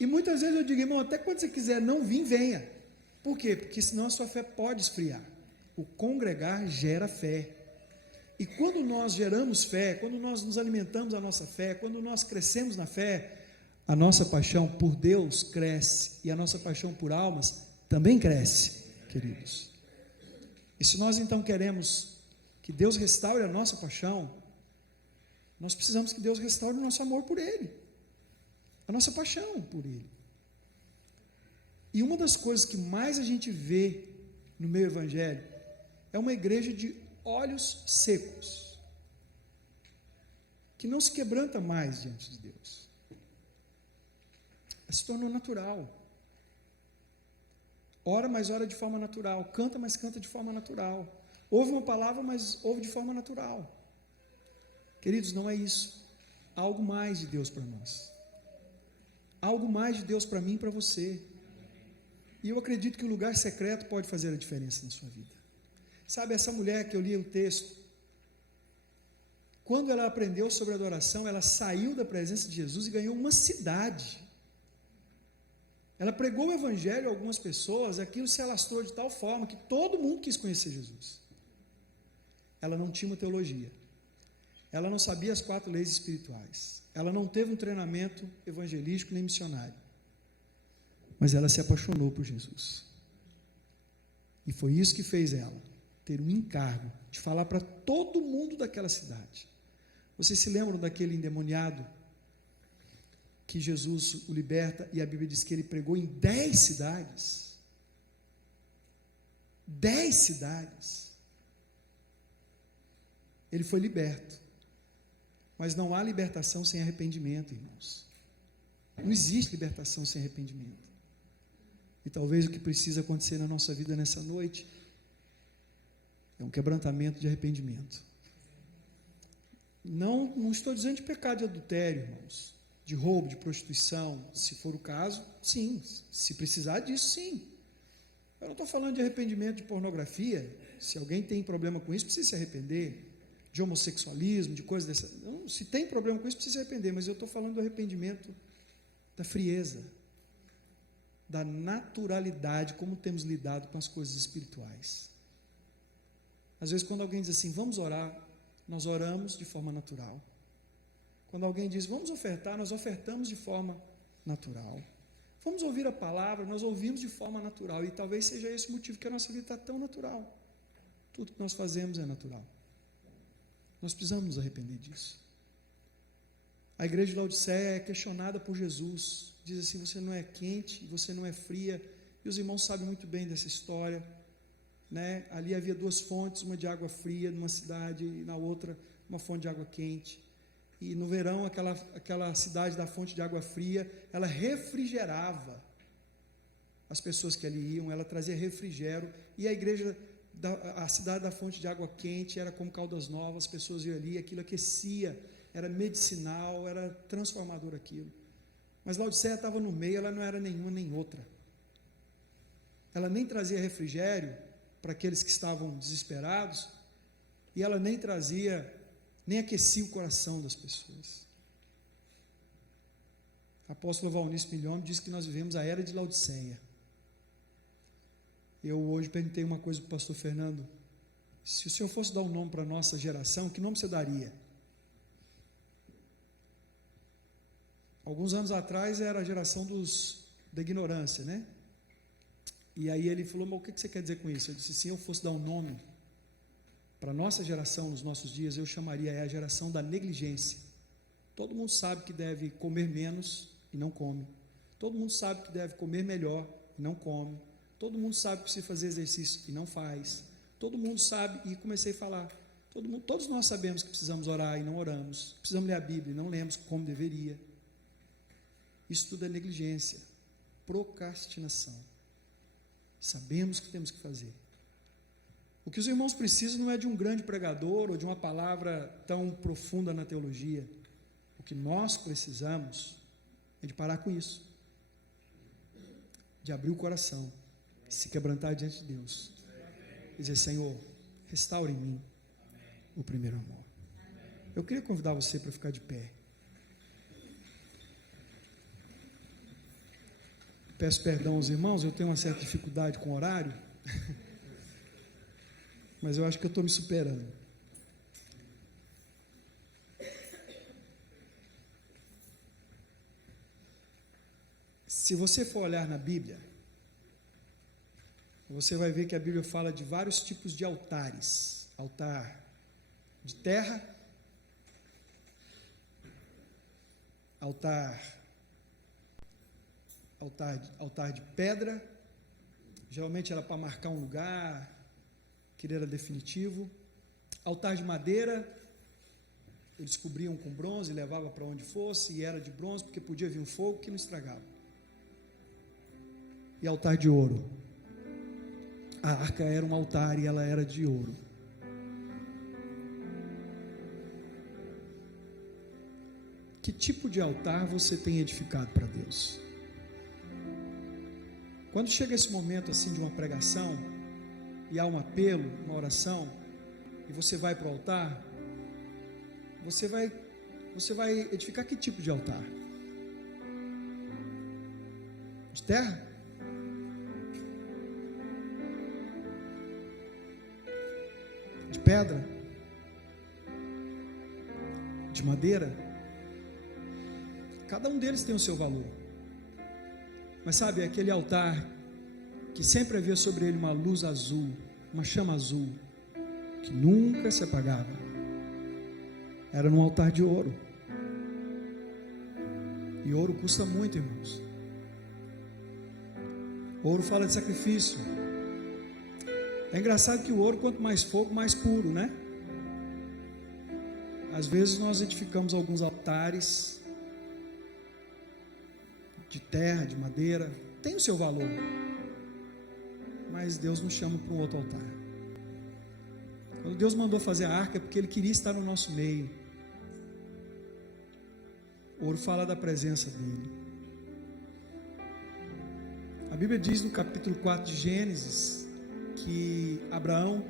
E muitas vezes eu digo: irmão, até quando você quiser não vir, venha. Por quê? Porque senão a sua fé pode esfriar. O congregar gera fé. E quando nós geramos fé, quando nós nos alimentamos da nossa fé, quando nós crescemos na fé, a nossa paixão por Deus cresce, e a nossa paixão por almas também cresce, queridos. E se nós então queremos que Deus restaure a nossa paixão, nós precisamos que Deus restaure o nosso amor por Ele, a nossa paixão por Ele. E uma das coisas que mais a gente vê no meio evangélico é uma igreja de olhos secos, que não se quebranta mais diante de Deus. Se tornou natural. Ora, mas ora de forma natural. Canta, mas canta de forma natural. Ouve uma palavra, mas ouve de forma natural. Queridos, não é isso. Há algo mais de Deus para nós. Há algo mais de Deus para mim e para você. E eu acredito que o lugar secreto pode fazer a diferença na sua vida. Sabe, essa mulher que eu li o texto, quando ela aprendeu sobre adoração, ela saiu da presença de Jesus e ganhou uma cidade. Ela pregou o evangelho a algumas pessoas, aquilo se alastrou de tal forma que todo mundo quis conhecer Jesus. Ela não tinha uma teologia, ela não sabia as 4 leis espirituais, ela não teve um treinamento evangelístico nem missionário, mas ela se apaixonou por Jesus. E foi isso que fez ela ter um encargo de falar para todo mundo daquela cidade. Vocês se lembram daquele endemoniado que Jesus o liberta, e a Bíblia diz que ele pregou em 10 cidades. 10 cidades. Ele foi liberto. Mas não há libertação sem arrependimento, irmãos. Não existe libertação sem arrependimento. E talvez o que precisa acontecer na nossa vida nessa noite é um quebrantamento de arrependimento. Não estou dizendo de pecado de adultério, irmãos, de roubo, de prostituição. Se for o caso, sim. Se precisar disso, sim. Eu não estou falando de arrependimento de pornografia. Se alguém tem problema com isso, precisa se arrepender. De homossexualismo, de coisas dessa. Não, se tem problema com isso, precisa se arrepender. Mas eu estou falando do arrependimento da frieza, da naturalidade, como temos lidado com as coisas espirituais. Às vezes, quando alguém diz assim, vamos orar, nós oramos de forma natural. Quando alguém diz, vamos ofertar, nós ofertamos de forma natural. Vamos ouvir a palavra, nós ouvimos de forma natural. E talvez seja esse o motivo que a nossa vida está tão natural. Tudo que nós fazemos é natural. Nós precisamos nos arrepender disso. A igreja de Laodiceia é questionada por Jesus. Diz assim, você não é quente, você não é fria. E os irmãos sabem muito bem dessa história, né? Ali havia 2 fontes, uma de água fria numa cidade, e na outra uma fonte de água quente. E no verão aquela cidade da fonte de água fria, ela refrigerava as pessoas que ali iam, ela trazia refrigério. E a igreja, a cidade da fonte de água quente era como Caldas Novas, as pessoas iam ali, aquilo aquecia, era medicinal, era transformador aquilo. Mas Laodiceia estava no meio, ela não era nenhuma nem outra. Ela nem trazia refrigério para aqueles que estavam desesperados, e ela nem aquecia o coração das pessoas. A apóstola Valnice Milhome diz que nós vivemos a era de Laodiceia. Eu hoje perguntei uma coisa para o pastor Fernando, se o senhor fosse dar um nome para a nossa geração, que nome você daria? Alguns anos atrás era a geração da ignorância, né? E aí ele falou, mas o que você quer dizer com isso? Eu disse, se eu fosse dar um nome para a nossa geração nos nossos dias, eu chamaria a geração da negligência. Todo mundo sabe que deve comer menos e não come. Todo mundo sabe que deve comer melhor e não come. Todo mundo sabe que precisa fazer exercício e não faz. Todo mundo sabe, e comecei a falar, todos nós sabemos que precisamos orar e não oramos. Precisamos ler a Bíblia e não lemos como deveria. Isso tudo é negligência, procrastinação. Sabemos o que temos que fazer. O que os irmãos precisam não é de um grande pregador ou de uma palavra tão profunda na teologia. O que nós precisamos é de parar com isso, de abrir o coração, se quebrantar diante de Deus e dizer, Senhor, restaure em mim o primeiro amor. Eu queria convidar você para ficar de pé. Peço perdão aos irmãos, eu tenho uma certa dificuldade com o horário, mas eu acho que eu estou me superando. Se você for olhar na Bíblia, você vai ver que a Bíblia fala de vários tipos de altares. Altar de terra, altar de pedra, geralmente era para marcar um lugar, que ele era definitivo. Altar de madeira, eles cobriam com bronze, levava para onde fosse, e era de bronze, porque podia vir um fogo que não estragava. E altar de ouro, a arca era um altar e ela era de ouro. Que tipo de altar você tem edificado para Deus? Quando chega esse momento assim de uma pregação, e há um apelo, uma oração, e você vai para o altar, você vai edificar que tipo de altar? De terra? De pedra? De madeira? Cada um deles tem o seu valor. Mas sabe, aquele altar que sempre havia sobre ele uma luz azul, uma chama azul, que nunca se apagava, era num altar de ouro. E ouro custa muito, irmãos. Ouro fala de sacrifício. É engraçado que o ouro, quanto mais fogo, mais puro, né? Às vezes nós edificamos alguns altares de terra, de madeira, tem o seu valor, mas Deus nos chama para um outro altar. Quando Deus mandou fazer a arca, é porque Ele queria estar no nosso meio. O ouro fala da presença dEle. A Bíblia diz no capítulo 4 de Gênesis que Abraão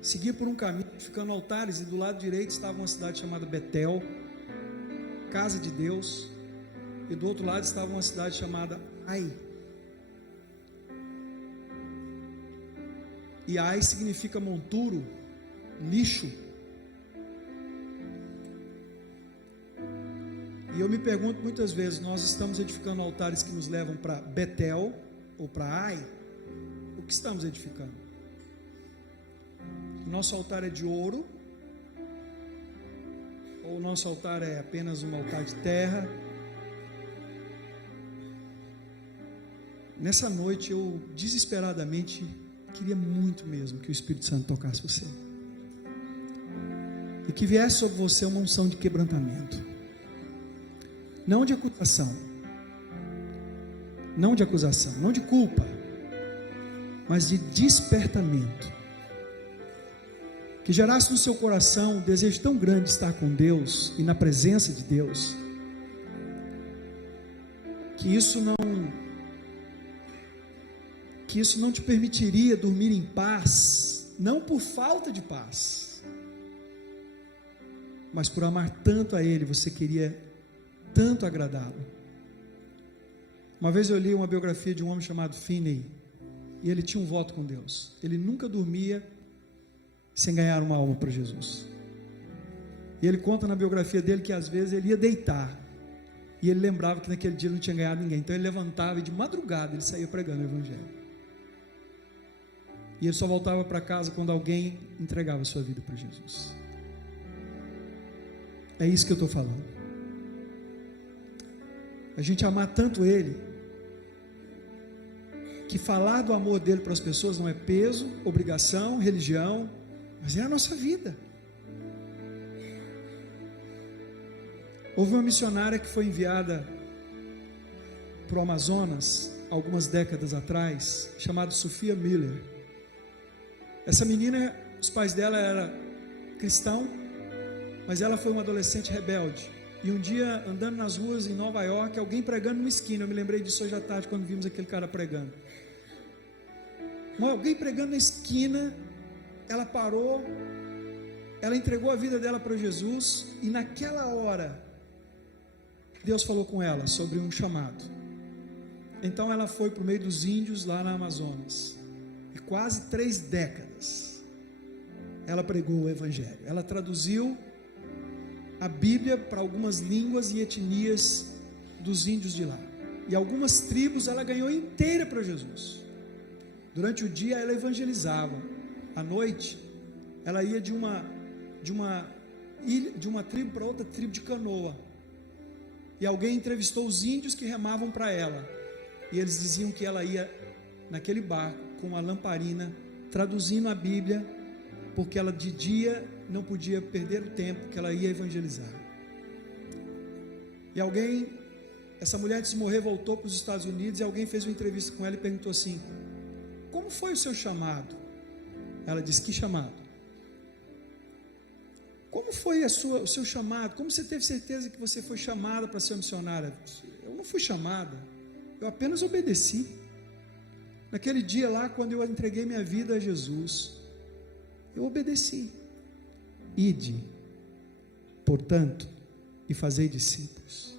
seguia por um caminho, ficando altares, e do lado direito estava uma cidade chamada Betel, casa de Deus, e do outro lado estava uma cidade chamada Ai. E Ai significa monturo, lixo. E eu me pergunto muitas vezes, nós estamos edificando altares que nos levam para Betel ou para Ai? O que estamos edificando? O nosso altar é de ouro? Ou o nosso altar é apenas um altar de terra? Nessa noite eu desesperadamente queria muito mesmo que o Espírito Santo tocasse você. E que viesse sobre você uma unção de quebrantamento. Não de acusação. Não de acusação, não de culpa, mas de despertamento. Que gerasse no seu coração um desejo tão grande de estar com Deus e na presença de Deus, que isso não te permitiria dormir em paz, não por falta de paz, mas por amar tanto a Ele, você queria tanto agradá-lo. Uma vez eu li uma biografia de um homem chamado Finney, e ele tinha um voto com Deus. Ele nunca dormia sem ganhar uma alma para Jesus. E ele conta na biografia dele que às vezes ele ia deitar, e ele lembrava que naquele dia ele não tinha ganhado ninguém. Então ele levantava e de madrugada ele saía pregando o Evangelho. E ele só voltava para casa quando alguém entregava a sua vida para Jesus. É isso que eu estou falando. A gente amar tanto Ele, que falar do amor dele para as pessoas não é peso, obrigação, religião, mas é a nossa vida. Houve uma missionária que foi enviada para o Amazonas algumas décadas atrás, chamada Sophia Miller. Essa menina, os pais dela eram cristãos, mas ela foi uma adolescente rebelde. E um dia, andando nas ruas em Nova York, alguém pregando numa esquina, eu me lembrei disso hoje à tarde, quando vimos aquele cara pregando. Alguém pregando na esquina, ela parou, ela entregou a vida dela para Jesus, e naquela hora, Deus falou com ela sobre um chamado. Então ela foi para o meio dos índios lá na Amazonas, e quase 3 décadas, ela pregou o Evangelho. Ela traduziu a Bíblia para algumas línguas e etnias dos índios de lá, e algumas tribos ela ganhou inteira para Jesus. Durante o dia ela evangelizava, à noite ela ia de uma tribo para outra tribo de canoa, e alguém entrevistou os índios que remavam para ela, e eles diziam que ela ia naquele barco com uma lamparina traduzindo a Bíblia, porque ela de dia não podia perder o tempo, que ela ia evangelizar. E essa mulher antes de morrer voltou para os Estados Unidos, e alguém fez uma entrevista com ela e perguntou assim: como foi o seu chamado? Ela disse: que chamado? Como foi o seu chamado? Como você teve certeza que você foi chamada para ser missionária? Eu não fui chamada, eu apenas obedeci. Naquele dia lá, quando eu entreguei minha vida a Jesus, eu obedeci. Ide, portanto, e fazei discípulos.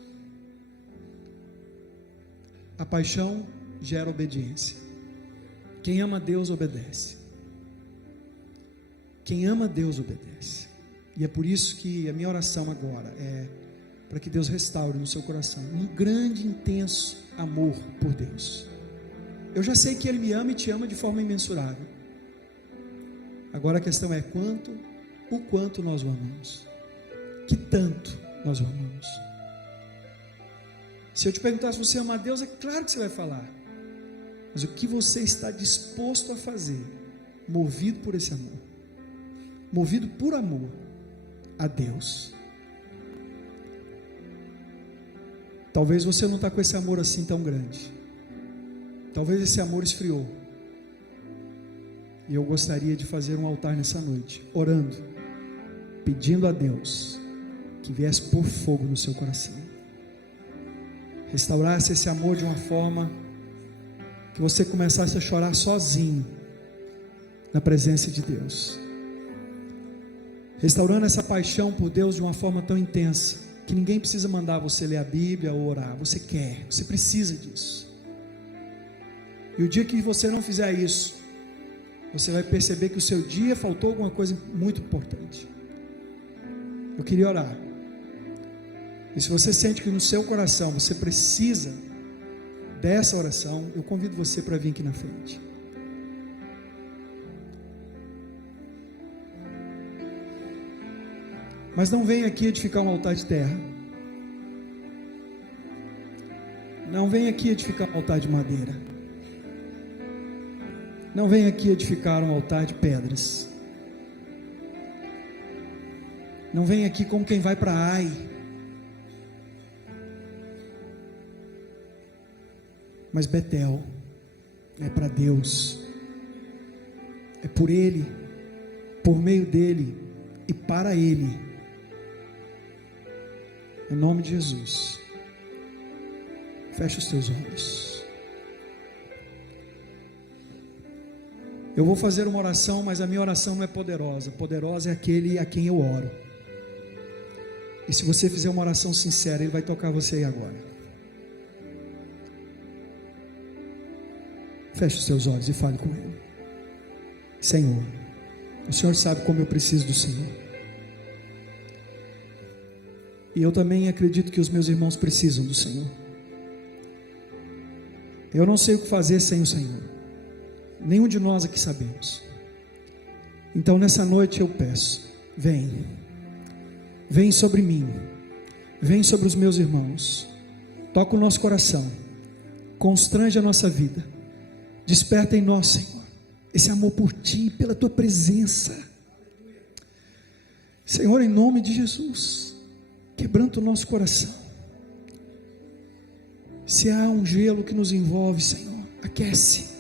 A paixão gera obediência. Quem ama Deus obedece. Quem ama Deus obedece. E é por isso que a minha oração agora é para que Deus restaure no seu coração um grande, intenso amor por Deus. Eu já sei que Ele me ama e te ama de forma imensurável. Agora a questão é o quanto nós o amamos. Que tanto nós o amamos. Se eu te perguntar se você ama a Deus, é claro que você vai falar. Mas o que você está disposto a fazer, movido por esse amor, movido por amor a Deus? Talvez você não está com esse amor assim tão grande. Talvez esse amor esfriou. E eu gostaria de fazer um altar nessa noite, orando, pedindo a Deus que viesse pôr fogo no seu coração, restaurasse esse amor de uma forma que você começasse a chorar sozinho na presença de Deus, restaurando essa paixão por Deus de uma forma tão intensa que ninguém precisa mandar você ler a Bíblia ou orar. Você quer, você precisa disso. E o dia que você não fizer isso, você vai perceber que o seu dia faltou alguma coisa muito importante. Eu queria orar. E se você sente que no seu coração você precisa dessa oração, eu convido você para vir aqui na frente. Mas não venha aqui edificar um altar de terra. Não venha aqui edificar um altar de madeira. Não venha aqui edificar um altar de pedras. Não venha aqui como quem vai para Ai. Mas Betel é para Deus. É por Ele, por meio dEle e para Ele. Em nome de Jesus. Feche os teus olhos. Eu vou fazer uma oração, mas a minha oração não é poderosa. Poderosa é aquele a quem eu oro. E se você fizer uma oração sincera, Ele vai tocar você aí agora. Feche os seus olhos e fale com Ele. Senhor, o Senhor sabe como eu preciso do Senhor. E eu também acredito que os meus irmãos precisam do Senhor. Eu não sei o que fazer sem o Senhor. Nenhum de nós aqui sabemos. Então nessa noite eu peço, vem sobre mim, vem sobre os meus irmãos, toca o nosso coração, constrange a nossa vida, desperta em nós, Senhor, esse amor por Ti, pela Tua presença. Senhor, em nome de Jesus, quebranta o nosso coração. Se há um gelo que nos envolve, Senhor, aquece.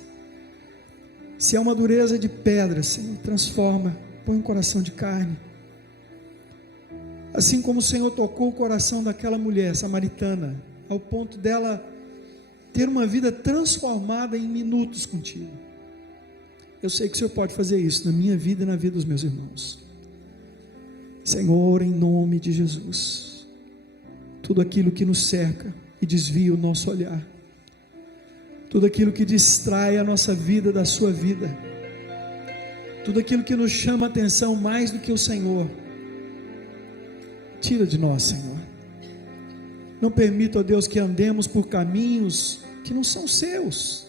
Se há uma dureza de pedra, Senhor, transforma, põe um coração de carne. Assim como o Senhor tocou o coração daquela mulher samaritana, ao ponto dela ter uma vida transformada em minutos contigo. Eu sei que o Senhor pode fazer isso na minha vida e na vida dos meus irmãos. Senhor, em nome de Jesus, tudo aquilo que nos cerca e desvia o nosso olhar, tudo aquilo que distrai a nossa vida da sua vida, tudo aquilo que nos chama a atenção mais do que o Senhor, tira de nós, Senhor. Não permita, ó Deus, que andemos por caminhos que não são seus.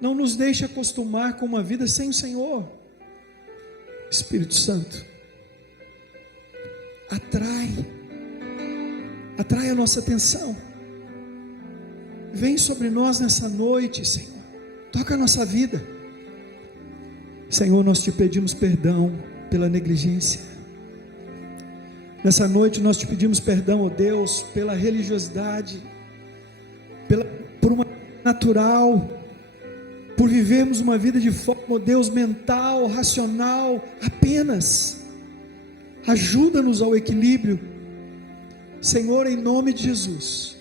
Não nos deixe acostumar com uma vida sem o Senhor. Espírito Santo, atrai a nossa atenção. Vem sobre nós nessa noite, Senhor. Toca a nossa vida. Senhor, nós te pedimos perdão pela negligência. Nessa noite nós te pedimos perdão, ó Deus, pela religiosidade, por uma natural, por vivermos uma vida de forma, ó Deus, mental, racional, apenas. Ajuda-nos ao equilíbrio, Senhor, em nome de Jesus.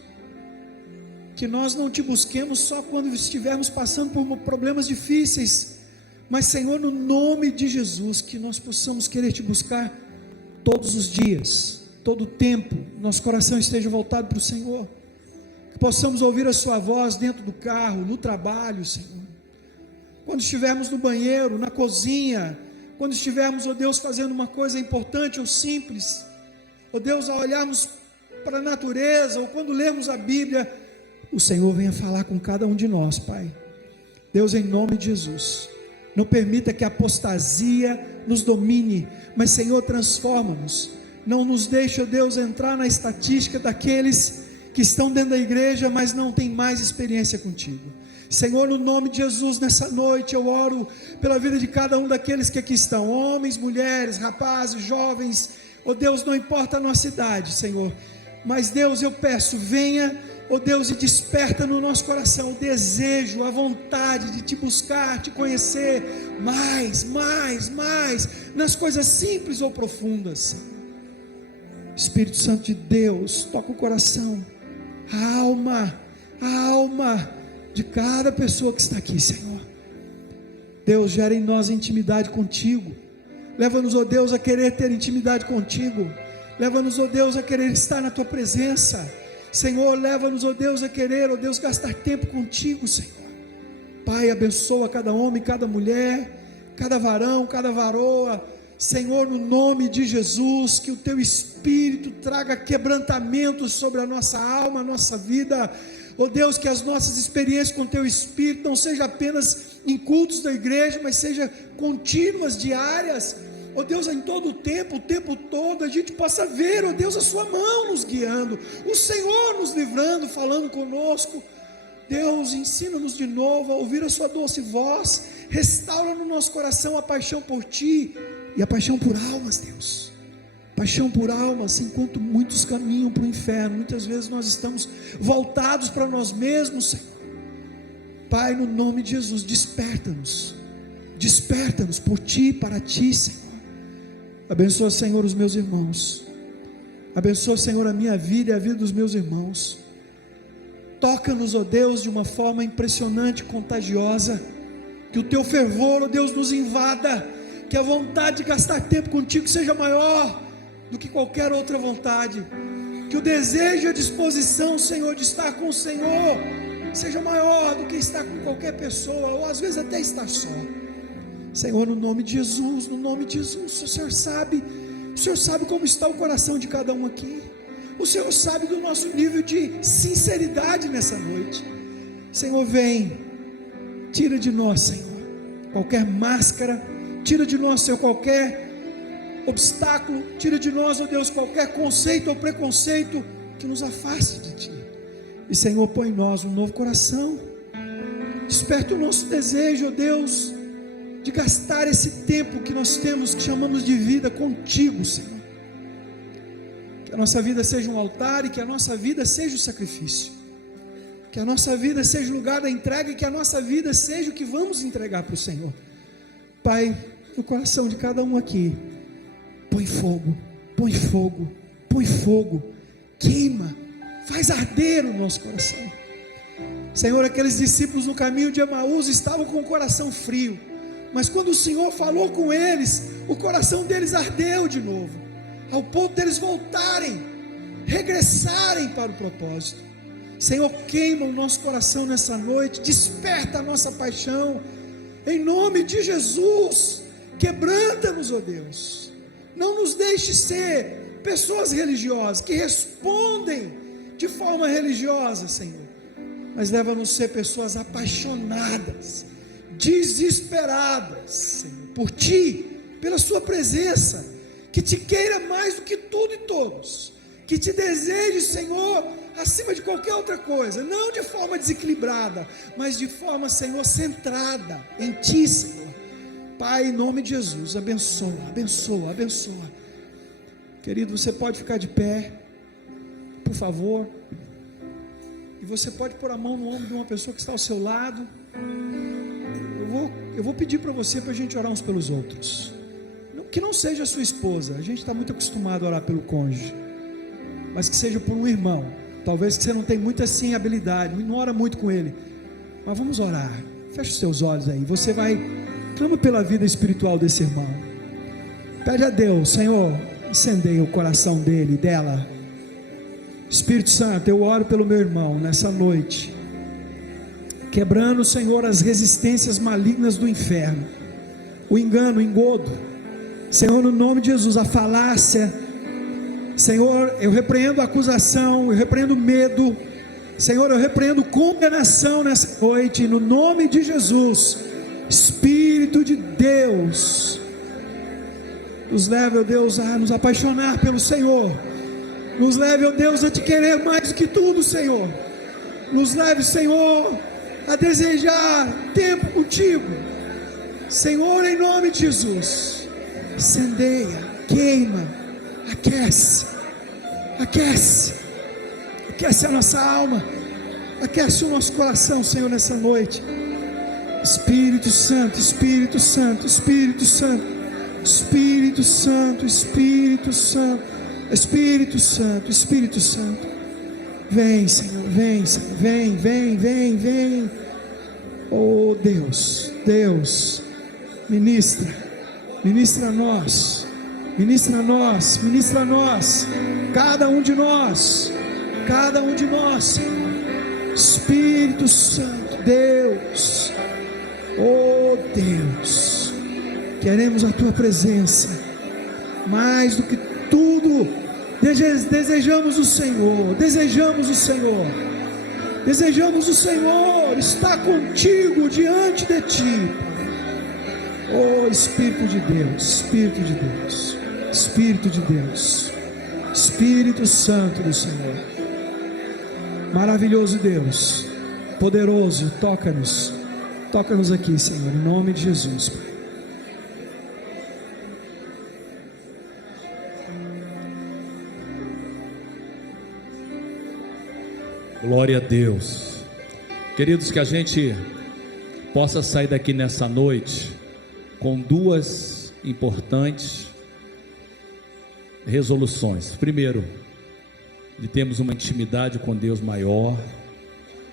Que nós não te busquemos só quando estivermos passando por problemas difíceis, mas, Senhor, no nome de Jesus, que nós possamos querer te buscar todos os dias, todo o tempo, nosso coração esteja voltado para o Senhor, que possamos ouvir a sua voz dentro do carro, no trabalho, Senhor, quando estivermos no banheiro, na cozinha, quando estivermos, ó Deus, fazendo uma coisa importante ou simples, ó Deus, ao olharmos para a natureza, ou quando lemos a Bíblia, o Senhor venha falar com cada um de nós, Pai. Deus, em nome de Jesus, não permita que a apostasia nos domine, mas, Senhor, transforma-nos. Não nos deixe, ó Deus, entrar na estatística daqueles que estão dentro da igreja, mas não têm mais experiência contigo. Senhor, no nome de Jesus, nessa noite eu oro pela vida de cada um daqueles que aqui estão, homens, mulheres, rapazes, jovens, ó Deus, não importa a nossa idade, Senhor, mas Deus, eu peço, venha, ó Deus, e desperta no nosso coração o desejo, a vontade de te buscar, te conhecer mais, nas coisas simples ou profundas. Espírito Santo de Deus, toca o coração, a alma de cada pessoa que está aqui, Senhor. Deus, gera em nós intimidade contigo. Leva-nos, ó Deus, a querer ter intimidade contigo. Leva-nos, ó Deus, a querer estar na tua presença. Senhor, leva-nos, ó Deus, a querer, ó Deus, gastar tempo contigo, Senhor. Pai, abençoa cada homem, cada mulher, cada varão, cada varoa. Senhor, no nome de Jesus, que o teu Espírito traga quebrantamento sobre a nossa alma, a nossa vida. Ó Deus, que as nossas experiências com o teu Espírito não sejam apenas em cultos da igreja, mas sejam contínuas, diárias. Ó Deus, em todo o tempo todo, a gente possa ver, ó Deus, a sua mão nos guiando, o Senhor nos livrando, falando conosco. Deus, ensina-nos de novo a ouvir a sua doce voz, restaura no nosso coração a paixão por ti e a paixão por almas, Deus. Paixão por almas, enquanto muitos caminham para o inferno, muitas vezes nós estamos voltados para nós mesmos, Senhor. Pai, no nome de Jesus, desperta-nos por ti, para ti, Senhor. Abençoa, Senhor, os meus irmãos. Abençoa, Senhor, a minha vida e a vida dos meus irmãos. Toca-nos, ó Deus, de uma forma impressionante, contagiosa. Que o teu fervor, ó Deus, nos invada. Que a vontade de gastar tempo contigo seja maior do que qualquer outra vontade. Que o desejo e a disposição, Senhor, de estar com o Senhor seja maior do que estar com qualquer pessoa, ou às vezes até estar só. Senhor, no nome de Jesus, o Senhor sabe como está o coração de cada um aqui. O Senhor sabe do nosso nível de sinceridade nessa noite. Senhor, vem, tira de nós, Senhor, qualquer máscara, tira de nós, Senhor, qualquer obstáculo, tira de nós, ó Deus, qualquer conceito ou preconceito que nos afaste de ti. E Senhor, põe em nós um novo coração, desperta o nosso desejo, ó Deus, de gastar esse tempo que nós temos, que chamamos de vida, contigo, Senhor. Que a nossa vida seja um altar e que a nossa vida seja o sacrifício, que a nossa vida seja o lugar da entrega e que a nossa vida seja o que vamos entregar para o Senhor. Pai, no coração de cada um aqui, põe fogo, queima, faz arder o nosso coração. Senhor, aqueles discípulos no caminho de Emaús estavam com o coração frio, mas quando o Senhor falou com eles, o coração deles ardeu de novo, ao ponto deles voltarem, regressarem para o propósito. Senhor, queima o nosso coração nessa noite, desperta a nossa paixão, em nome de Jesus. Quebranta-nos, ó Deus, não nos deixe ser pessoas religiosas, que respondem de forma religiosa, Senhor, mas leva-nos a ser pessoas apaixonadas, desesperadas, Senhor, por Ti, pela Sua presença, que Te queira mais do que tudo e todos, que Te deseje, Senhor, acima de qualquer outra coisa, não de forma desequilibrada, mas de forma, Senhor, centrada em Ti, Senhor. Pai, em nome de Jesus, abençoa. Querido, você pode ficar de pé, por favor, e você pode pôr a mão no ombro de uma pessoa que está ao seu lado. Eu vou pedir para você, para a gente orar uns pelos outros, que não seja a sua esposa, a gente está muito acostumado a orar pelo cônjuge, mas que seja por um irmão, talvez que você não tenha muita assim habilidade, não ora muito com ele, mas vamos orar. Feche os seus olhos aí, você vai, clama pela vida espiritual desse irmão, pede a Deus, Senhor, incendeia o coração dele, dela. Espírito Santo, eu oro pelo meu irmão nessa noite, quebrando, Senhor, as resistências malignas do inferno, o engano, o engodo, Senhor, no nome de Jesus, a falácia, Senhor, eu repreendo a acusação, eu repreendo o medo, Senhor, eu repreendo condenação nessa noite, no nome de Jesus. Espírito de Deus, nos leva, ó Deus, a nos apaixonar pelo Senhor, Nos leve, ó Deus, a te querer mais do que tudo, Senhor. Nos leve, Senhor, a desejar tempo contigo. Senhor, em nome de Jesus, incendeia, queima, aquece, aquece a nossa alma, aquece o nosso coração, Senhor, nessa noite. Espírito Santo, Espírito Santo, Espírito Santo, Espírito Santo, Espírito Santo, Espírito Santo, Espírito Santo. Vem, Senhor, vem, Senhor, vem. Oh Deus, Deus, ministra a nós, cada um de nós, Senhor. Espírito Santo, Deus, oh Deus, queremos a tua presença, mais do que tudo, desejamos o Senhor, está contigo, diante de ti. Oh Espírito de Deus, Espírito Santo do Senhor, maravilhoso Deus, poderoso, toca-nos aqui, Senhor, em nome de Jesus, Pai. Glória a Deus. Queridos, que a gente possa sair daqui nessa noite com duas importantes resoluções. Primeiro, de termos uma intimidade com Deus maior,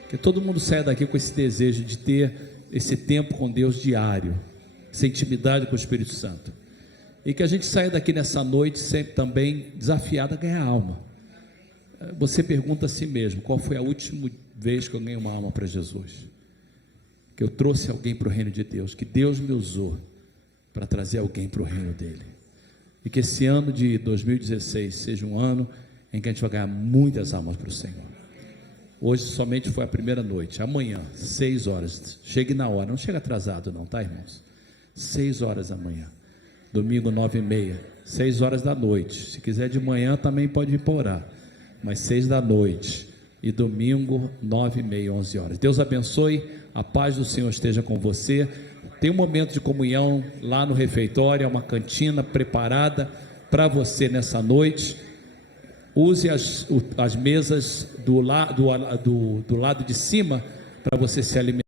que todo mundo saia daqui com esse desejo de ter esse tempo com Deus diário, essa intimidade com o Espírito Santo, e que a gente saia daqui nessa noite sempre também desafiado a ganhar alma. Você pergunta a si mesmo: qual foi a última vez que eu ganhei uma alma para Jesus? Que eu trouxe alguém para o reino de Deus, que Deus me usou para trazer alguém para o reino dele. E que esse ano de 2016 seja um ano em que a gente vai ganhar muitas almas para o Senhor. Hoje somente foi a primeira noite. Amanhã, 6 horas, chegue na hora, não chega atrasado não, tá, irmãos? 6 horas da manhã. Domingo 9h30, 6 horas da noite. Se quiser de manhã também pode vir para orar, mas 6 da noite. E domingo 9h30, 11 horas. Deus abençoe, a paz do Senhor esteja com você. Tem um momento de comunhão lá no refeitório, uma cantina preparada para você nessa noite. Use as mesas do lado de cima para você se alimentar.